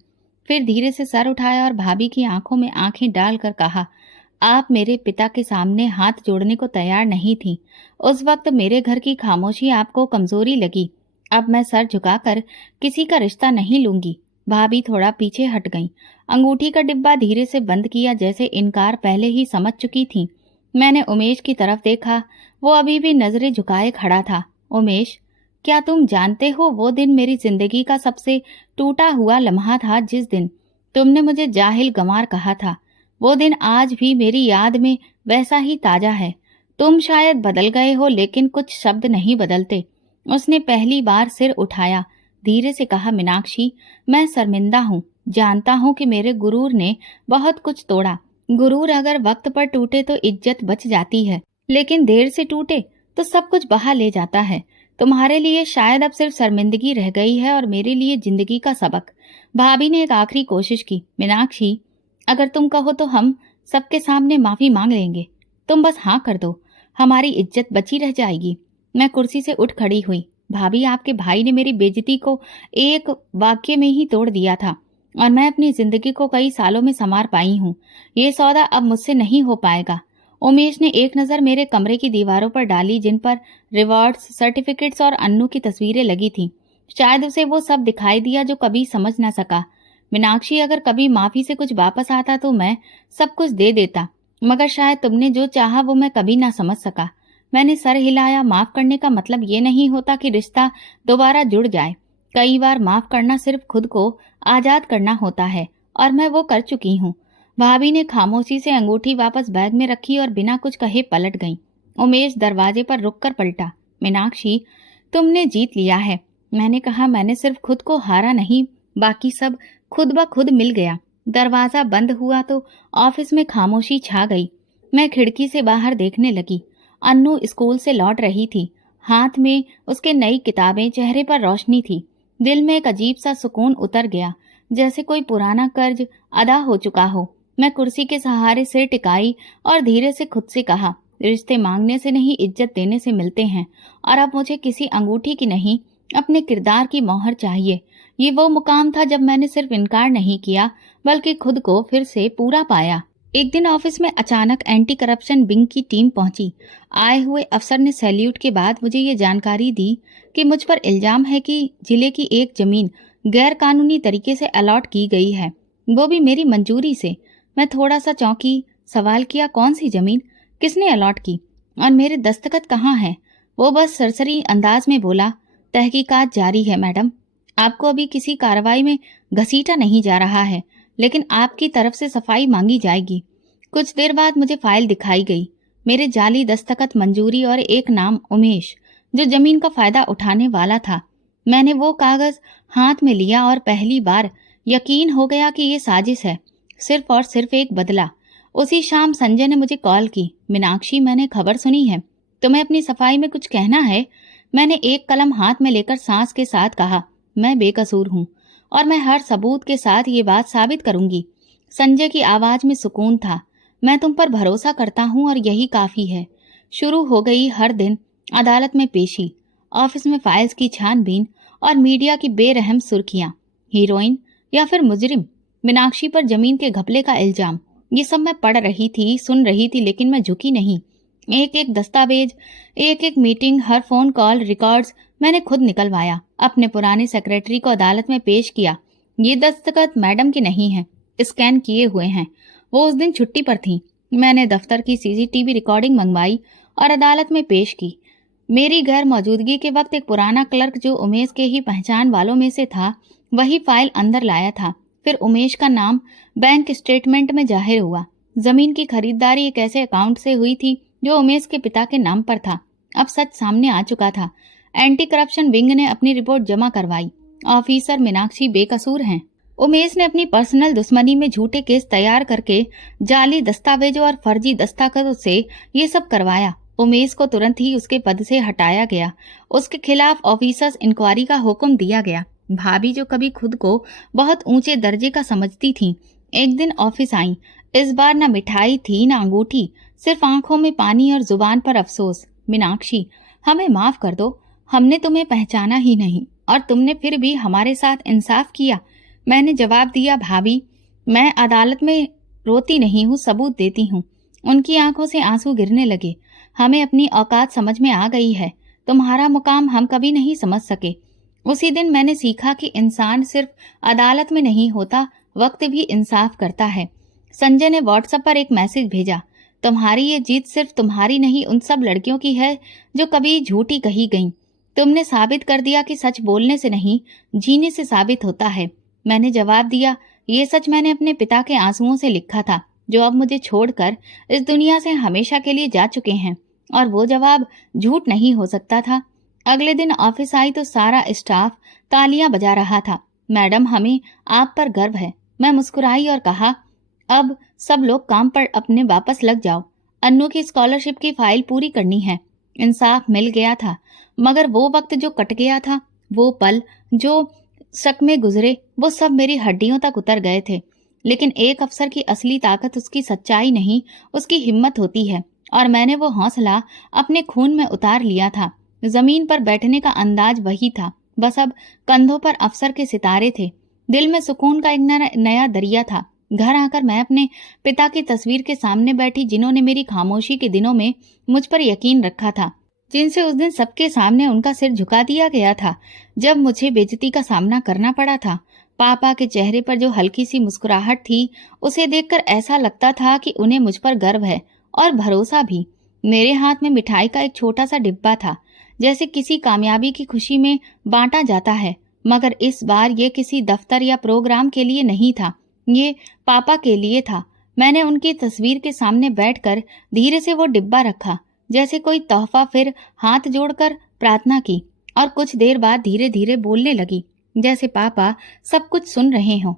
फिर धीरे से सर उठाया और भाभी की आंखों में आंखें डालकर कहा, आप मेरे पिता के सामने हाथ जोड़ने को तैयार नहीं थी। उस वक्त मेरे घर की खामोशी आपको कमजोरी लगी। अब मैं सर झुकाकर किसी का रिश्ता नहीं लूंगी। भाभी थोड़ा पीछे हट गई। अंगूठी का डिब्बा धीरे से बंद किया, जैसे इनकार पहले ही समझ चुकी थी। मैंने उमेश की तरफ देखा। वो अभी भी नजरें झुकाए खड़ा था। उमेश, क्या तुम जानते हो वो दिन मेरी जिंदगी का सबसे टूटा हुआ लम्हा था, जिस दिन तुमने मुझे जाहिल गंवार कहा था। वो दिन आज भी मेरी याद में वैसा ही ताजा है। तुम शायद बदल गए हो, लेकिन कुछ शब्द नहीं बदलते। उसने पहली बार सिर उठाया, धीरे से कहा, मीनाक्षी, मैं शर्मिंदा हूँ। जानता हूँ कि मेरे गुरूर ने बहुत कुछ तोड़ा। गुरूर अगर वक्त पर टूटे तो इज्जत बच जाती है, लेकिन देर से टूटे तो सब कुछ बहा ले जाता है। तुम्हारे लिए शायद अब सिर्फ शर्मिंदगी रह गई है और मेरे लिए जिंदगी का सबक। भाभी ने एक आखिरी कोशिश की। मीनाक्षी, अगर तुम कहो तो हम सबके सामने माफी मांग लेंगे। तुम बस हाँ कर दो, हमारी इज्जत बची रह जाएगी। मैं कुर्सी से उठ खड़ी हुई। भाभी, आपके भाई ने मेरी बेइज्जती को एक वाक्य में ही तोड़ दिया था, और मैं अपनी जिंदगी को कई सालों में संवार पाई हूँ। ये सौदा अब मुझसे नहीं हो पाएगा। उमेश ने एक नजर मेरे कमरे की दीवारों पर डाली, जिन पर रिवॉर्ड्स, सर्टिफिकेट्स और अन्नू की तस्वीरें लगी थी। शायद उसे वो सब दिखाई दिया जो कभी समझ ना सका। मीनाक्षी, अगर कभी माफी से कुछ वापस आता तो मैं सब कुछ दे देता, मगर शायद तुमने जो चाहा वो मैं कभी ना समझ सका। मैंने सर हिलाया। माफ करने का मतलब ये नहीं होता कि रिश्ता दोबारा जुड़ जाए। कई बार माफ करना सिर्फ खुद को आजाद करना होता है, और मैं वो कर चुकी हूँ। भाभी ने खामोशी से अंगूठी वापस बैग में रखी और बिना कुछ कहे पलट गई। उमेश दरवाजे पर रुककर पलटा। मीनाक्षी, तुमने जीत लिया है। मैंने कहा, मैंने सिर्फ खुद को हारा नहीं, बाकी सब खुद ब खुद मिल गया। दरवाजा बंद हुआ तो ऑफिस में खामोशी छा गई। मैं खिड़की से बाहर देखने लगी। अन्नू स्कूल से लौट रही थी। हाथ में उसके नई किताबें, चेहरे पर रोशनी थी। दिल में एक अजीब सा सुकून उतर गया, जैसे कोई पुराना कर्ज अदा हो चुका हो। मैं कुर्सी के सहारे सिर टिकाई और धीरे से खुद से कहा, रिश्ते मांगने से नहीं, इज्जत देने से मिलते हैं। और अब मुझे किसी अंगूठी की नहीं, अपने किरदार की मोहर चाहिए। ये वो मुकाम था जब मैंने सिर्फ इनकार नहीं किया, बल्कि खुद को फिर से पूरा पाया। एक दिन ऑफिस में अचानक एंटी करप्शन विंग की टीम पहुंची। आए हुए अफसर ने सैल्यूट के बाद मुझे ये जानकारी दी कि मुझ पर इल्जाम है कि जिले की एक जमीन गैर कानूनी तरीके से अलॉट की गई है, वो भी मेरी मंजूरी से। मैं थोड़ा सा चौंकी। सवाल किया, कौन सी जमीन, किसने अलॉट की, और मेरे दस्तखत कहाँ हैं? वो बस सरसरी अंदाज में बोला, तहकीकात जारी है मैडम। आपको अभी किसी कार्रवाई में घसीटा नहीं जा रहा है, लेकिन आपकी तरफ से सफाई मांगी जाएगी। कुछ देर बाद मुझे फाइल दिखाई गई। मेरे जाली दस्तखत मंजूरी और एक नाम उमेश, जो जमीन का फायदा उठाने वाला था। मैंने वो कागज हाथ में लिया और पहली बार यकीन हो गया कि ये साजिश है, सिर्फ और सिर्फ एक बदला। उसी शाम संजय ने मुझे कॉल की। मीनाक्षी, मैंने खबर सुनी है, तुम्हें अपनी सफाई में कुछ कहना है? मैंने एक कलम हाथ में लेकर सांस के साथ कहा, मैं बेकसूर हूँ और मैं हर सबूत के साथ ये बात साबित करूंगी। संजय की आवाज में सुकून था। मैं तुम पर भरोसा करता हूँ और यही काफी है। शुरू हो गई हर दिन अदालत में पेशी, ऑफिस में फाइल्स की छानबीन और मीडिया की बेरहम सुर्खियां। हीरोइन या फिर मुजरिम, मीनाक्षी पर जमीन के घपले का इल्जाम, ये सब मैं पढ़ रही थी, सुन रही थी, लेकिन मैं झुकी नहीं। एक एक दस्तावेज, एक एक मीटिंग, हर फोन कॉल, रिकॉर्ड्स मैंने खुद निकलवाया, अपने पुराने सेक्रेटरी को अदालत में पेश किया। ये दस्तखत मैडम के नहीं हैं, स्कैन किए हुए हैं। वो उस दिन छुट्टी पर थी। मैंने दफ्तर की सीसीटीवी रिकॉर्डिंग मंगवाई और अदालत में पेश की। मेरी गैर मौजूदगी के वक्त एक पुराना क्लर्क, जो उमेश के ही पहचान वालों में से था, वही फाइल अंदर लाया था। फिर उमेश का नाम बैंक स्टेटमेंट में जाहिर हुआ। जमीन की खरीदारी एक ऐसे अकाउंट से हुई थी जो उमेश के पिता के नाम पर था। अब सच सामने आ चुका था। एंटी करप्शन विंग ने अपनी रिपोर्ट जमा करवाई। ऑफिसर मीनाक्षी बेकसूर हैं। उमेश ने अपनी पर्सनल दुश्मनी में झूठे केस तैयार करके जाली दस्तावेजों और फर्जी दस्तखतों से ये सब करवाया। उमेश को तुरंत ही उसके पद से हटाया गया। उसके खिलाफ ऑफिसर्स इंक्वायरी का हुक्म दिया गया। भाभी, जो कभी खुद को बहुत ऊंचे दर्जे का समझती थी, एक दिन ऑफिस आई। इस बार न मिठाई थी न अंगूठी, सिर्फ आंखों में पानी और जुबान पर अफसोस। मीनाक्षी, हमें माफ कर दो, हमने तुम्हें पहचाना ही नहीं और तुमने फिर भी हमारे साथ इंसाफ किया। मैंने जवाब दिया, भाभी, मैं अदालत में रोती नहीं हूँ, सबूत देती हूँ। उनकी आंखों से आंसू गिरने लगे। हमें अपनी औकात समझ में आ गई है। तुम्हारा मुकाम हम कभी नहीं समझ सके। उसी दिन मैंने सीखा कि इंसान सिर्फ अदालत में नहीं होता, वक्त भी इंसाफ करता है। संजय ने व्हाट्सएप पर एक मैसेज भेजा, तुम्हारी ये जीत सिर्फ तुम्हारी नहीं, उन सब लड़कियों की है जो कभी झूठी कही गईं। तुमने साबित कर दिया कि सच बोलने से नहीं, जीने से साबित होता है। मैंने जवाब दिया, ये सच मैंने अपने पिता के आंसुओं से लिखा था, जो अब मुझे छोड़कर इस दुनिया से हमेशा के लिए जा चुके हैं, और वो जवाब झूठ नहीं हो सकता था। अगले दिन ऑफिस आई तो सारा स्टाफ तालियां बजा रहा था। मैडम, हमें आप पर गर्व है। मैं मुस्कुराई और कहा, अब सब लोग काम पर अपने वापस लग जाओ। अन्नू की स्कॉलरशिप की फाइल पूरी करनी है। इंसाफ मिल गया था, मगर वो वक्त जो कट गया था, वो पल जो शक में गुजरे, वो सब मेरी हड्डियों तक उतर गए थे। लेकिन एक अफसर की असली ताकत उसकी सच्चाई नहीं, उसकी हिम्मत होती है, और मैंने वो हौसला अपने खून में उतार लिया था। जमीन पर बैठने का अंदाज वही था, बस अब कंधों पर अफसर के सितारे थे। दिल में सुकून का एक नया दरिया था। घर आकर मैं अपने पिता की तस्वीर के सामने बैठी, जिन्होंने मेरी खामोशी के दिनों में मुझ पर यकीन रखा था, जिनसे उस दिन सबके सामने उनका सिर झुका दिया गया था जब मुझे बेइज्जती का सामना करना पड़ा था। पापा के चेहरे पर जो हल्की सी मुस्कुराहट थी, उसे देखकर ऐसा लगता था कि उन्हें मुझ पर गर्व है और भरोसा भी। मेरे हाथ में मिठाई का एक छोटा सा डिब्बा था, जैसे किसी कामयाबी की खुशी में बांटा जाता है, मगर इस बार ये किसी दफ्तर या प्रोग्राम के लिए नहीं था, ये पापा के लिए था। मैंने उनकी तस्वीर के सामने बैठकर धीरे से वो डिब्बा रखा, जैसे कोई तोहफा, फिर हाथ जोड़कर प्रार्थना की और कुछ देर बाद धीरे धीरे बोलने लगी, जैसे पापा सब कुछ सुन रहे हों।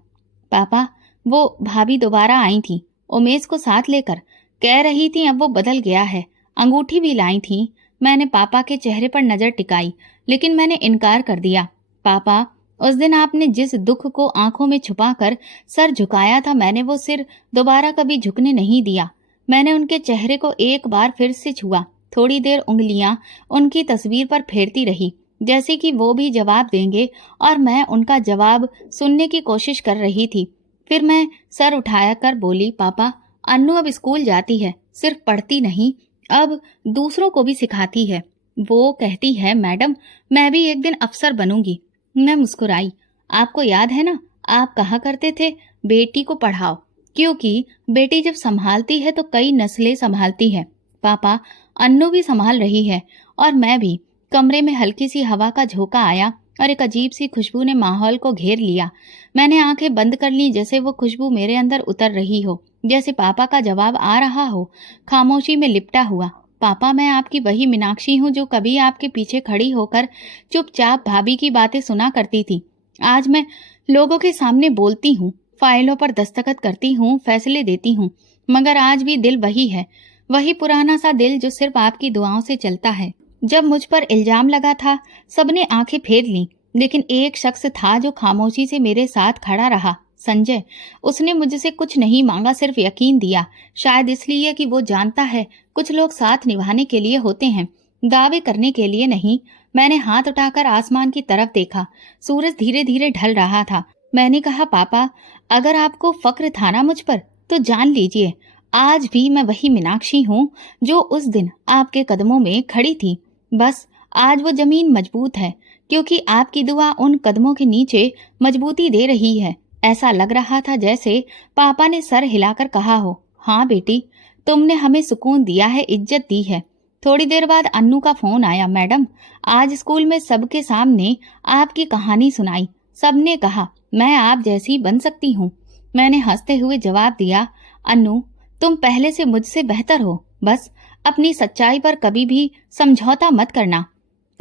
पापा, वो भाभी दोबारा आई थी, उमेश को साथ लेकर। कह रही थी अब वो बदल गया है, अंगूठी भी लाई थी। मैंने पापा के चेहरे पर नजर टिकाई, लेकिन मैंने इनकार कर दिया। पापा, उस दिन आपने जिस दुख को आंखों में छुपाकर सर झुकाया था, मैंने वो सिर दोबारा कभी झुकने नहीं दिया। मैंने उनके चेहरे को एक बार फिर से छुआ। थोड़ी देर उंगलियां उनकी तस्वीर पर फेरती रही, जैसे कि वो भी जवाब देंगे, और मैं उनका जवाब सुनने की कोशिश कर रही थी। फिर मैं सर उठाया कर बोली, पापा, अन्नू अब स्कूल जाती है, सिर्फ पढ़ती नहीं, अब दूसरों को भी सिखाती है। वो कहती है, मैडम, मैं भी एक दिन अफसर बनूंगी। मैं मुस्कुराई। आपको याद है ना, आप कहा करते थे, बेटी को पढ़ाओ, क्योंकि बेटी जब संभालती है तो कई नस्लें संभालती है। पापा, अन्नू भी संभाल रही है, और मैं भी। कमरे में हल्की सी हवा का झोंका आया और एक अजीब सी खुशबू ने माहौल को घेर लिया। मैंने आंखें बंद कर ली, जैसे वो खुशबू मेरे अंदर उतर रही हो। जैसे पापा का जवाब आ रहा हो, खामोशी में लिपटा हुआ। पापा, मैं आपकी वही मीनाक्षी हूँ जो कभी आपके पीछे खड़ी होकर चुपचाप भाभी की बातें सुना करती थी। आज मैं लोगों के सामने बोलती हूँ, फाइलों पर दस्तखत करती हूँ, फैसले देती हूँ, मगर आज भी दिल वही है, वही पुराना सा दिल जो सिर्फ आपकी दुआओं से चलता है। जब मुझ पर इल्जाम लगा था, सबने आंखें फेर लीं, लेकिन एक शख्स था जो खामोशी से मेरे साथ खड़ा रहा, संजय। उसने मुझसे कुछ नहीं मांगा, सिर्फ यकीन दिया। शायद इसलिए कि वो जानता है कुछ लोग साथ निभाने के लिए होते हैं, दावे करने के लिए नहीं। मैंने हाथ उठाकर आसमान की तरफ देखा। सूरज धीरे धीरे ढल रहा था। मैंने कहा, पापा, अगर आपको फक्र था ना मुझ पर, तो जान लीजिए आज भी मैं वही मीनाक्षी हूँ जो उस दिन आपके कदमों में खड़ी थी। बस आज वो जमीन मजबूत है, क्योंकि आपकी दुआ उन कदमों के नीचे मजबूती दे रही है। ऐसा लग रहा था जैसे पापा ने सर हिलाकर कहा हो, हाँ बेटी, तुमने हमें सुकून दिया है, इज्जत दी है। थोड़ी देर बाद अन्नू का फोन आया। मैडम, आज स्कूल में सबके सामने आपकी कहानी सुनाई। सबने कहा मैं आप जैसी बन सकती हूँ। मैंने हंसते हुए जवाब दिया, अन्नू, तुम पहले से मुझसे बेहतर हो, बस अपनी सच्चाई पर कभी भी समझौता मत करना।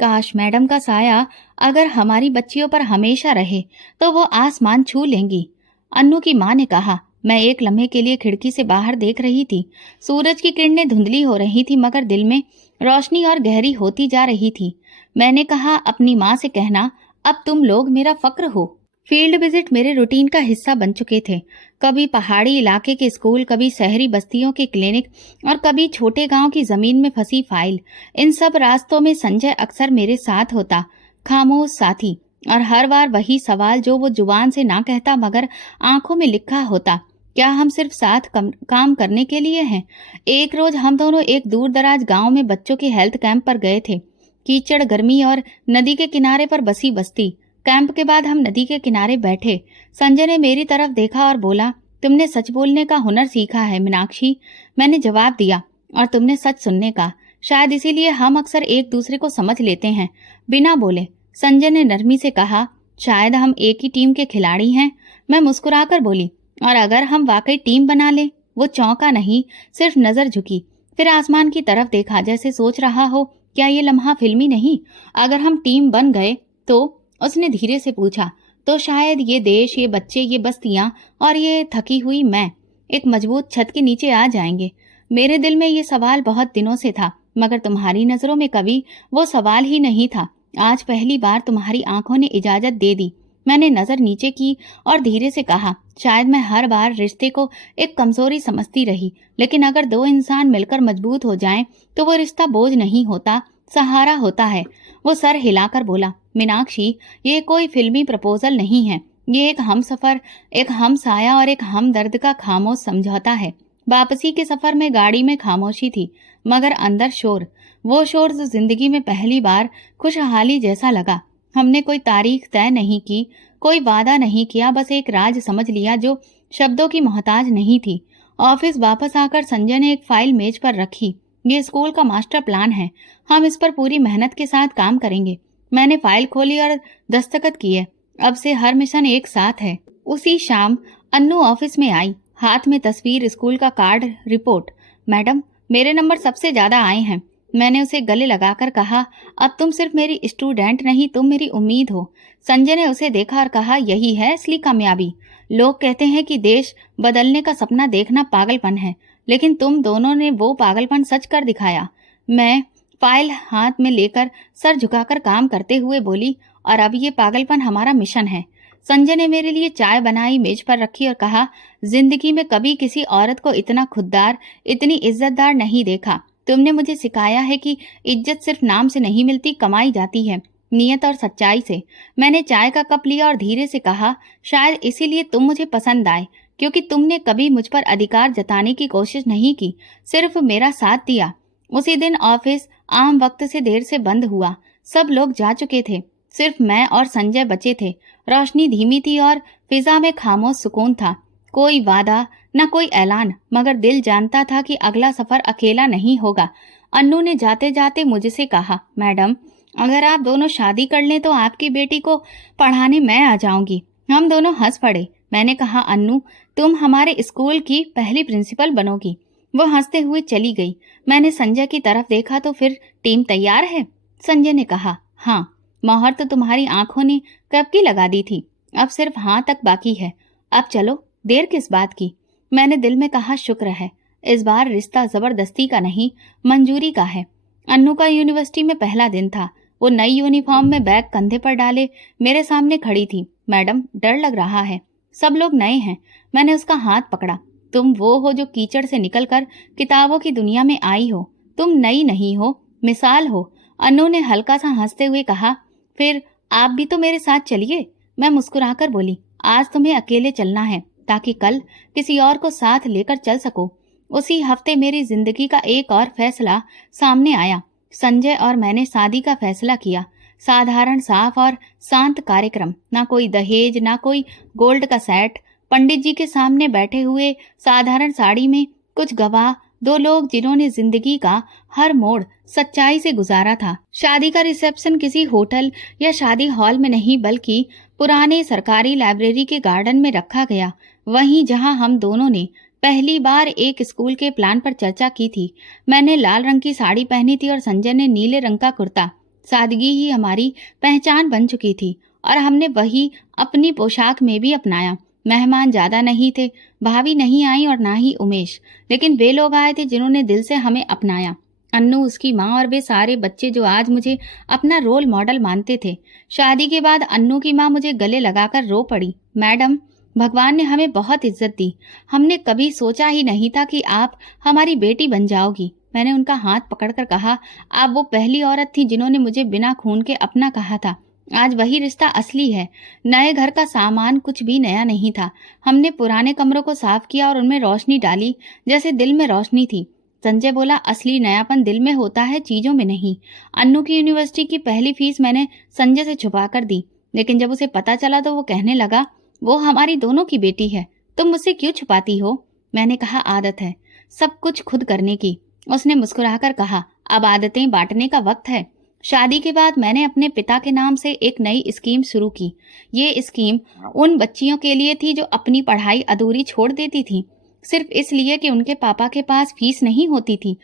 काश मैडम का साया अगर हमारी बच्चियों पर हमेशा रहे तो वो आसमान छू लेंगी। अन्नू की माँ ने कहा। मैं एक लम्हे के लिए खिड़की से बाहर देख रही थी। सूरज की किरणें धुंधली हो रही थी, मगर दिल में रोशनी और गहरी होती जा रही थी। मैंने कहा, अपनी माँ से कहना, अब तुम लोग मेरा फक्र हो। फील्ड विजिट मेरे रूटीन का हिस्सा बन चुके थे। कभी पहाड़ी इलाके के स्कूल, कभी शहरी बस्तियों के क्लिनिक और कभी छोटे गांव की जमीन में फंसी फाइल। इन सब रास्तों में संजय अक्सर मेरे साथ होता, खामोश साथी, और हर बार वही सवाल जो वो जुबान से ना कहता मगर आंखों में लिखा होता, क्या हम सिर्फ साथ काम करने के लिए हैं? एक रोज हम दोनों एक दूर दराज गाँव में बच्चों के हेल्थ कैंप पर गए थे। कीचड़, गर्मी और नदी के किनारे पर बसी बस्ती। कैंप के बाद हम नदी के किनारे बैठे। संजय ने मेरी तरफ देखा और बोला, तुमने सच बोलने का हुनर सीखा है मीनाक्षी। मैंने जवाब दिया, और तुमने सच सुनने का। शायद इसीलिए हम अक्सर एक दूसरे को समझ लेते हैं बिना बोले। संजय ने नरमी से कहा, शायद हम एक ही टीम के खिलाड़ी हैं। मैं मुस्कुराकर बोली, और अगर हम वाकई टीम बना ले? वो चौंका नहीं, सिर्फ नजर झुकी, फिर आसमान की तरफ देखा, जैसे सोच रहा हो, क्या ये लम्हा फिल्मी नहीं? अगर हम टीम बन गए तो? उसने धीरे से पूछा, तो शायद ये देश, ये बच्चे, ये बस्तियां और ये थकी हुई मैं एक मजबूत छत के नीचे आ जाएंगे। मेरे दिल में ये सवाल बहुत दिनों से था, मगर तुम्हारी नजरों में कभी वो सवाल ही नहीं था। आज पहली बार तुम्हारी आंखों ने इजाजत दे दी। मैंने नजर नीचे की और धीरे से कहा, शायद मैं हर बार रिश्ते को एक कमजोरी समझती रही, लेकिन अगर दो इंसान मिलकर मजबूत हो जाएं, तो वो रिश्ता बोझ नहीं होता, सहारा होता है। वो सर हिलाकर बोला, मीनाक्षी, ये कोई फिल्मी प्रपोजल नहीं है, ये एक हमसफर, एक हमसाया और एक हमदर्द का खामोश समझौता है। वापसी के सफर में गाड़ी में खामोशी थी, मगर अंदर शोर, वो शोर जो जिंदगी में पहली बार खुशहाली जैसा लगा। हमने कोई तारीख तय नहीं की, कोई वादा नहीं किया, बस एक राज समझ लिया जो शब्दों की मोहताज नहीं थी। ऑफिस वापस आकर संजय ने एक फाइल मेज पर रखी। ये स्कूल का मास्टर प्लान है, हम इस पर पूरी मेहनत के साथ काम करेंगे। मैंने फाइल खोली और दस्तखत किए। अब से हर मिशन एक साथ है। उसी शाम अन्नू ऑफिस में आई, हाथ में तस्वीर, स्कूल का कार्ड, रिपोर्ट। मैडम, मेरे नंबर सबसे ज्यादा आए हैं। मैंने उसे गले लगाकर कहा, अब तुम सिर्फ मेरी स्टूडेंट नहीं, तुम मेरी उम्मीद हो। संजय ने उसे देखा और कहा, यही है असली कामयाबी। लोग कहते हैं कि देश बदलने का सपना देखना पागलपन है, लेकिन तुम दोनों ने वो पागलपन सच कर दिखाया। मैं फाइल हाथ में लेकर सर झुकाकर काम करते हुए बोली, और अब ये पागलपन हमारा मिशन है। संजय ने मेरे लिए चाय बनाई, मेज पर रखी और कहा, जिंदगी में कभी किसी औरत को इतना खुददार, इतनी इज्जतदार नहीं देखा। तुमने मुझे सिखाया है कि इज्जत सिर्फ नाम से नहीं मिलती, कमाई जाती है नियत और सच्चाई से। मैंने चाय का कप लिया और धीरे से कहा, शायद इसीलिए तुम मुझे पसंद आए, क्योंकि तुमने कभी मुझ पर अधिकार जताने की कोशिश नहीं की, सिर्फ मेरा साथ दिया। उसी दिन ऑफिस आम वक्त से देर से बंद हुआ। सब लोग जा चुके थे, सिर्फ मैं और संजय बचे थे। रोशनी धीमी थी और फिजा में खामोश सुकून था। कोई वादा, न कोई ऐलान, मगर दिल जानता था कि अगला सफर अकेला नहीं होगा। अन्नू ने जाते जाते मुझसे कहा, मैडम, अगर आप दोनों शादी कर लें तो आपकी बेटी को पढ़ाने मैं आ जाऊंगी। हम दोनों हंस पड़े। मैंने कहा, अन्नू तुम हमारे स्कूल की पहली प्रिंसिपल बनोगी। वो हंसते हुए चली गई। मैंने संजय की तरफ देखा तो फिर टीम तैयार है? संजय ने कहा, हाँ, मोहर तो तुम्हारी आंखों ने कब की लगा दी थी, अब सिर्फ हाँ तक बाकी है। अब चलो, देर किस बात की। मैंने दिल में कहा, शुक्र है इस बार रिश्ता जबरदस्ती का नहीं, मंजूरी का है। अन्नू का यूनिवर्सिटी में पहला दिन था। वो नई यूनिफॉर्म में बैग कंधे पर डाले मेरे सामने खड़ी थी। मैडम, डर लग रहा है, सब लोग नए हैं। मैंने उसका हाथ पकड़ा। तुम वो हो जो कीचड़ से निकलकर किताबों की दुनिया में आई हो। तुम नई नहीं हो, मिसाल हो। अन्नू ने हल्का सा हंसते हुए कहा, फिर आप भी तो मेरे साथ चलिए। मैं मुस्कुराकर बोली, आज तुम्हें अकेले चलना है ताकि कल किसी और को साथ लेकर चल सको। उसी हफ्ते मेरी जिंदगी का एक और फैसला सामने आया। संजय और मैंने शादी का फैसला किया। साधारण, साफ और शांत कार्यक्रम, ना कोई दहेज, ना कोई गोल्ड का सेट। पंडित जी के सामने बैठे हुए साधारण साड़ी में कुछ गवाह, दो लोग जिन्होंने जिंदगी का हर मोड़ सच्चाई से गुजारा था। शादी का रिसेप्शन किसी होटल या शादी हॉल में नहीं, बल्कि पुराने सरकारी लाइब्रेरी के गार्डन में रखा गया, वहीं जहां हम दोनों ने पहली बार एक स्कूल के प्लान पर चर्चा की थी। मैंने लाल रंग की साड़ी पहनी थी और संजय ने नीले रंग का कुर्ता। सादगी ही हमारी पहचान बन चुकी थी और हमने वही अपनी पोशाक में भी अपनाया। मेहमान ज्यादा नहीं थे, भाभी नहीं आई और ना ही उमेश, लेकिन वे लोग आए थे जिन्होंने दिल से हमें अपनाया। अन्नू, उसकी माँ और वे सारे बच्चे जो आज मुझे अपना रोल मॉडल मानते थे। शादी के बाद अन्नू की माँ मुझे गले लगाकर रो पड़ी, मैडम, भगवान ने हमें बहुत इज्जत दी। हमने कभी सोचा ही नहीं था कि आप हमारी बेटी बन जाओगी। मैंने उनका हाथ पकड़कर कहा, आप वो पहली औरत थी जिन्होंने मुझे बिना खून के अपना कहा था। आज वही रिश्ता असली है। नए घर का सामान कुछ भी नया नहीं था। हमने पुराने कमरों को साफ किया और उनमें रोशनी डाली जैसे दिल में रोशनी थी। संजय बोला, असली नयापन दिल में होता है, चीजों में नहीं। अन्नू की यूनिवर्सिटी की पहली फीस मैंने संजय से छुपा कर दी, लेकिन जब उसे पता चला तो वो कहने लगा, वो हमारी दोनों की बेटी है, तुम मुझसे क्यों छुपाती हो? मैंने कहा, आदत है सब कुछ खुद करने की। उसने मुस्कुराकर कहा, अब आदतें बांटने का वक्त है। शादी के बाद मैंने अपने पिता के नाम से एक नई स्कीम शुरू की। ये स्कीम उन बच्चियों के लिए थी जो अपनी पढ़ाई अधूरी छोड़ देती थी, सिर्फ इसलिए कि उनके पापा के पास फीस नहीं होती थी।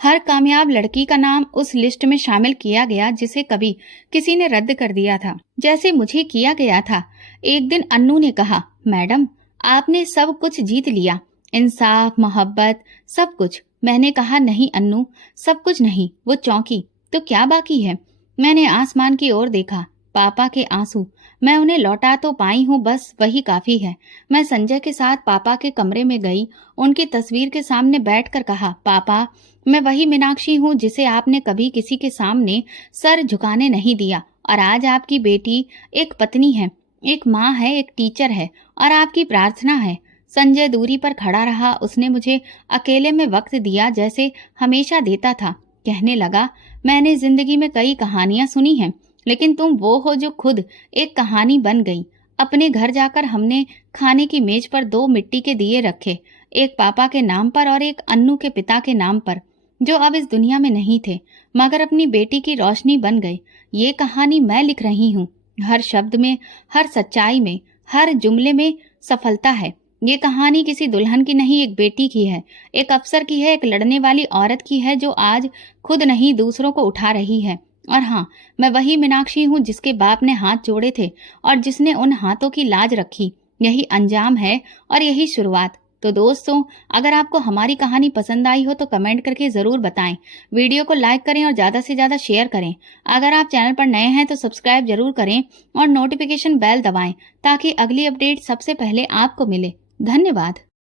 हर कामयाब लड़की का नाम उस लिस्ट में शामिल किया गया जिसे कभी किसी ने रद्द कर दिया था, जैसे मुझे किया गया था। एक दिन अन्नू ने कहा, मैडम, आपने सब कुछ जीत लिया, इंसाफ, मोहब्बत, सब कुछ। मैंने कहा, नहीं अन्नू, सब कुछ नहीं, वो चौंकी। तो क्या बाकी है? मैंने आसमान की ओर देखा। पापा के आंसू। मैं उन्हें लौटा तो पाई हूँ, बस वही काफी है। मैं संजय के साथ पापा के कमरे में गई। उनकी तस्वीर के सामने बैठकर कहा, पापा, मैं वही मीनाक्षी हूँ जिसे आपने कभी किसी के सामने सर झुकाने नहीं दिया। और आज आपकी बेटी एक पत्नी है, एक माँ है, एक टीचर है और आपकी प्रार्थना है। संजय दूरी पर खड़ा रहा। उसने मुझे अकेले में वक्त दिया जैसे हमेशा देता था। कहने लगा, मैंने जिंदगी में कई कहानियां सुनी हैं, लेकिन तुम वो हो जो खुद एक कहानी बन गई। अपने घर जाकर हमने खाने की मेज पर 2 मिट्टी के दिए रखे, एक पापा के नाम पर और एक अन्नू के पिता के नाम पर, जो अब इस दुनिया में नहीं थे मगर अपनी बेटी की रोशनी बन गए। ये कहानी मैं लिख रही हूँ। हर शब्द में, हर सच्चाई में, हर जुमले में सफलता है। ये कहानी किसी दुल्हन की नहीं, एक बेटी की है, एक अफसर की है, एक लड़ने वाली औरत की है जो आज खुद नहीं दूसरों को उठा रही है। और हाँ, मैं वही मीनाक्षी हूँ जिसके बाप ने हाथ जोड़े थे और जिसने उन हाथों की लाज रखी। यही अंजाम है और यही शुरुआत। तो दोस्तों, अगर आपको हमारी कहानी पसंद आई हो तो कमेंट करके जरूर बताएं। वीडियो को लाइक करें और ज्यादा से ज्यादा शेयर करें। अगर आप चैनल पर नए हैं तो सब्सक्राइब जरूर करें और नोटिफिकेशन बेल दबाएं ताकि अगली अपडेट सबसे पहले आपको मिले। धन्यवाद।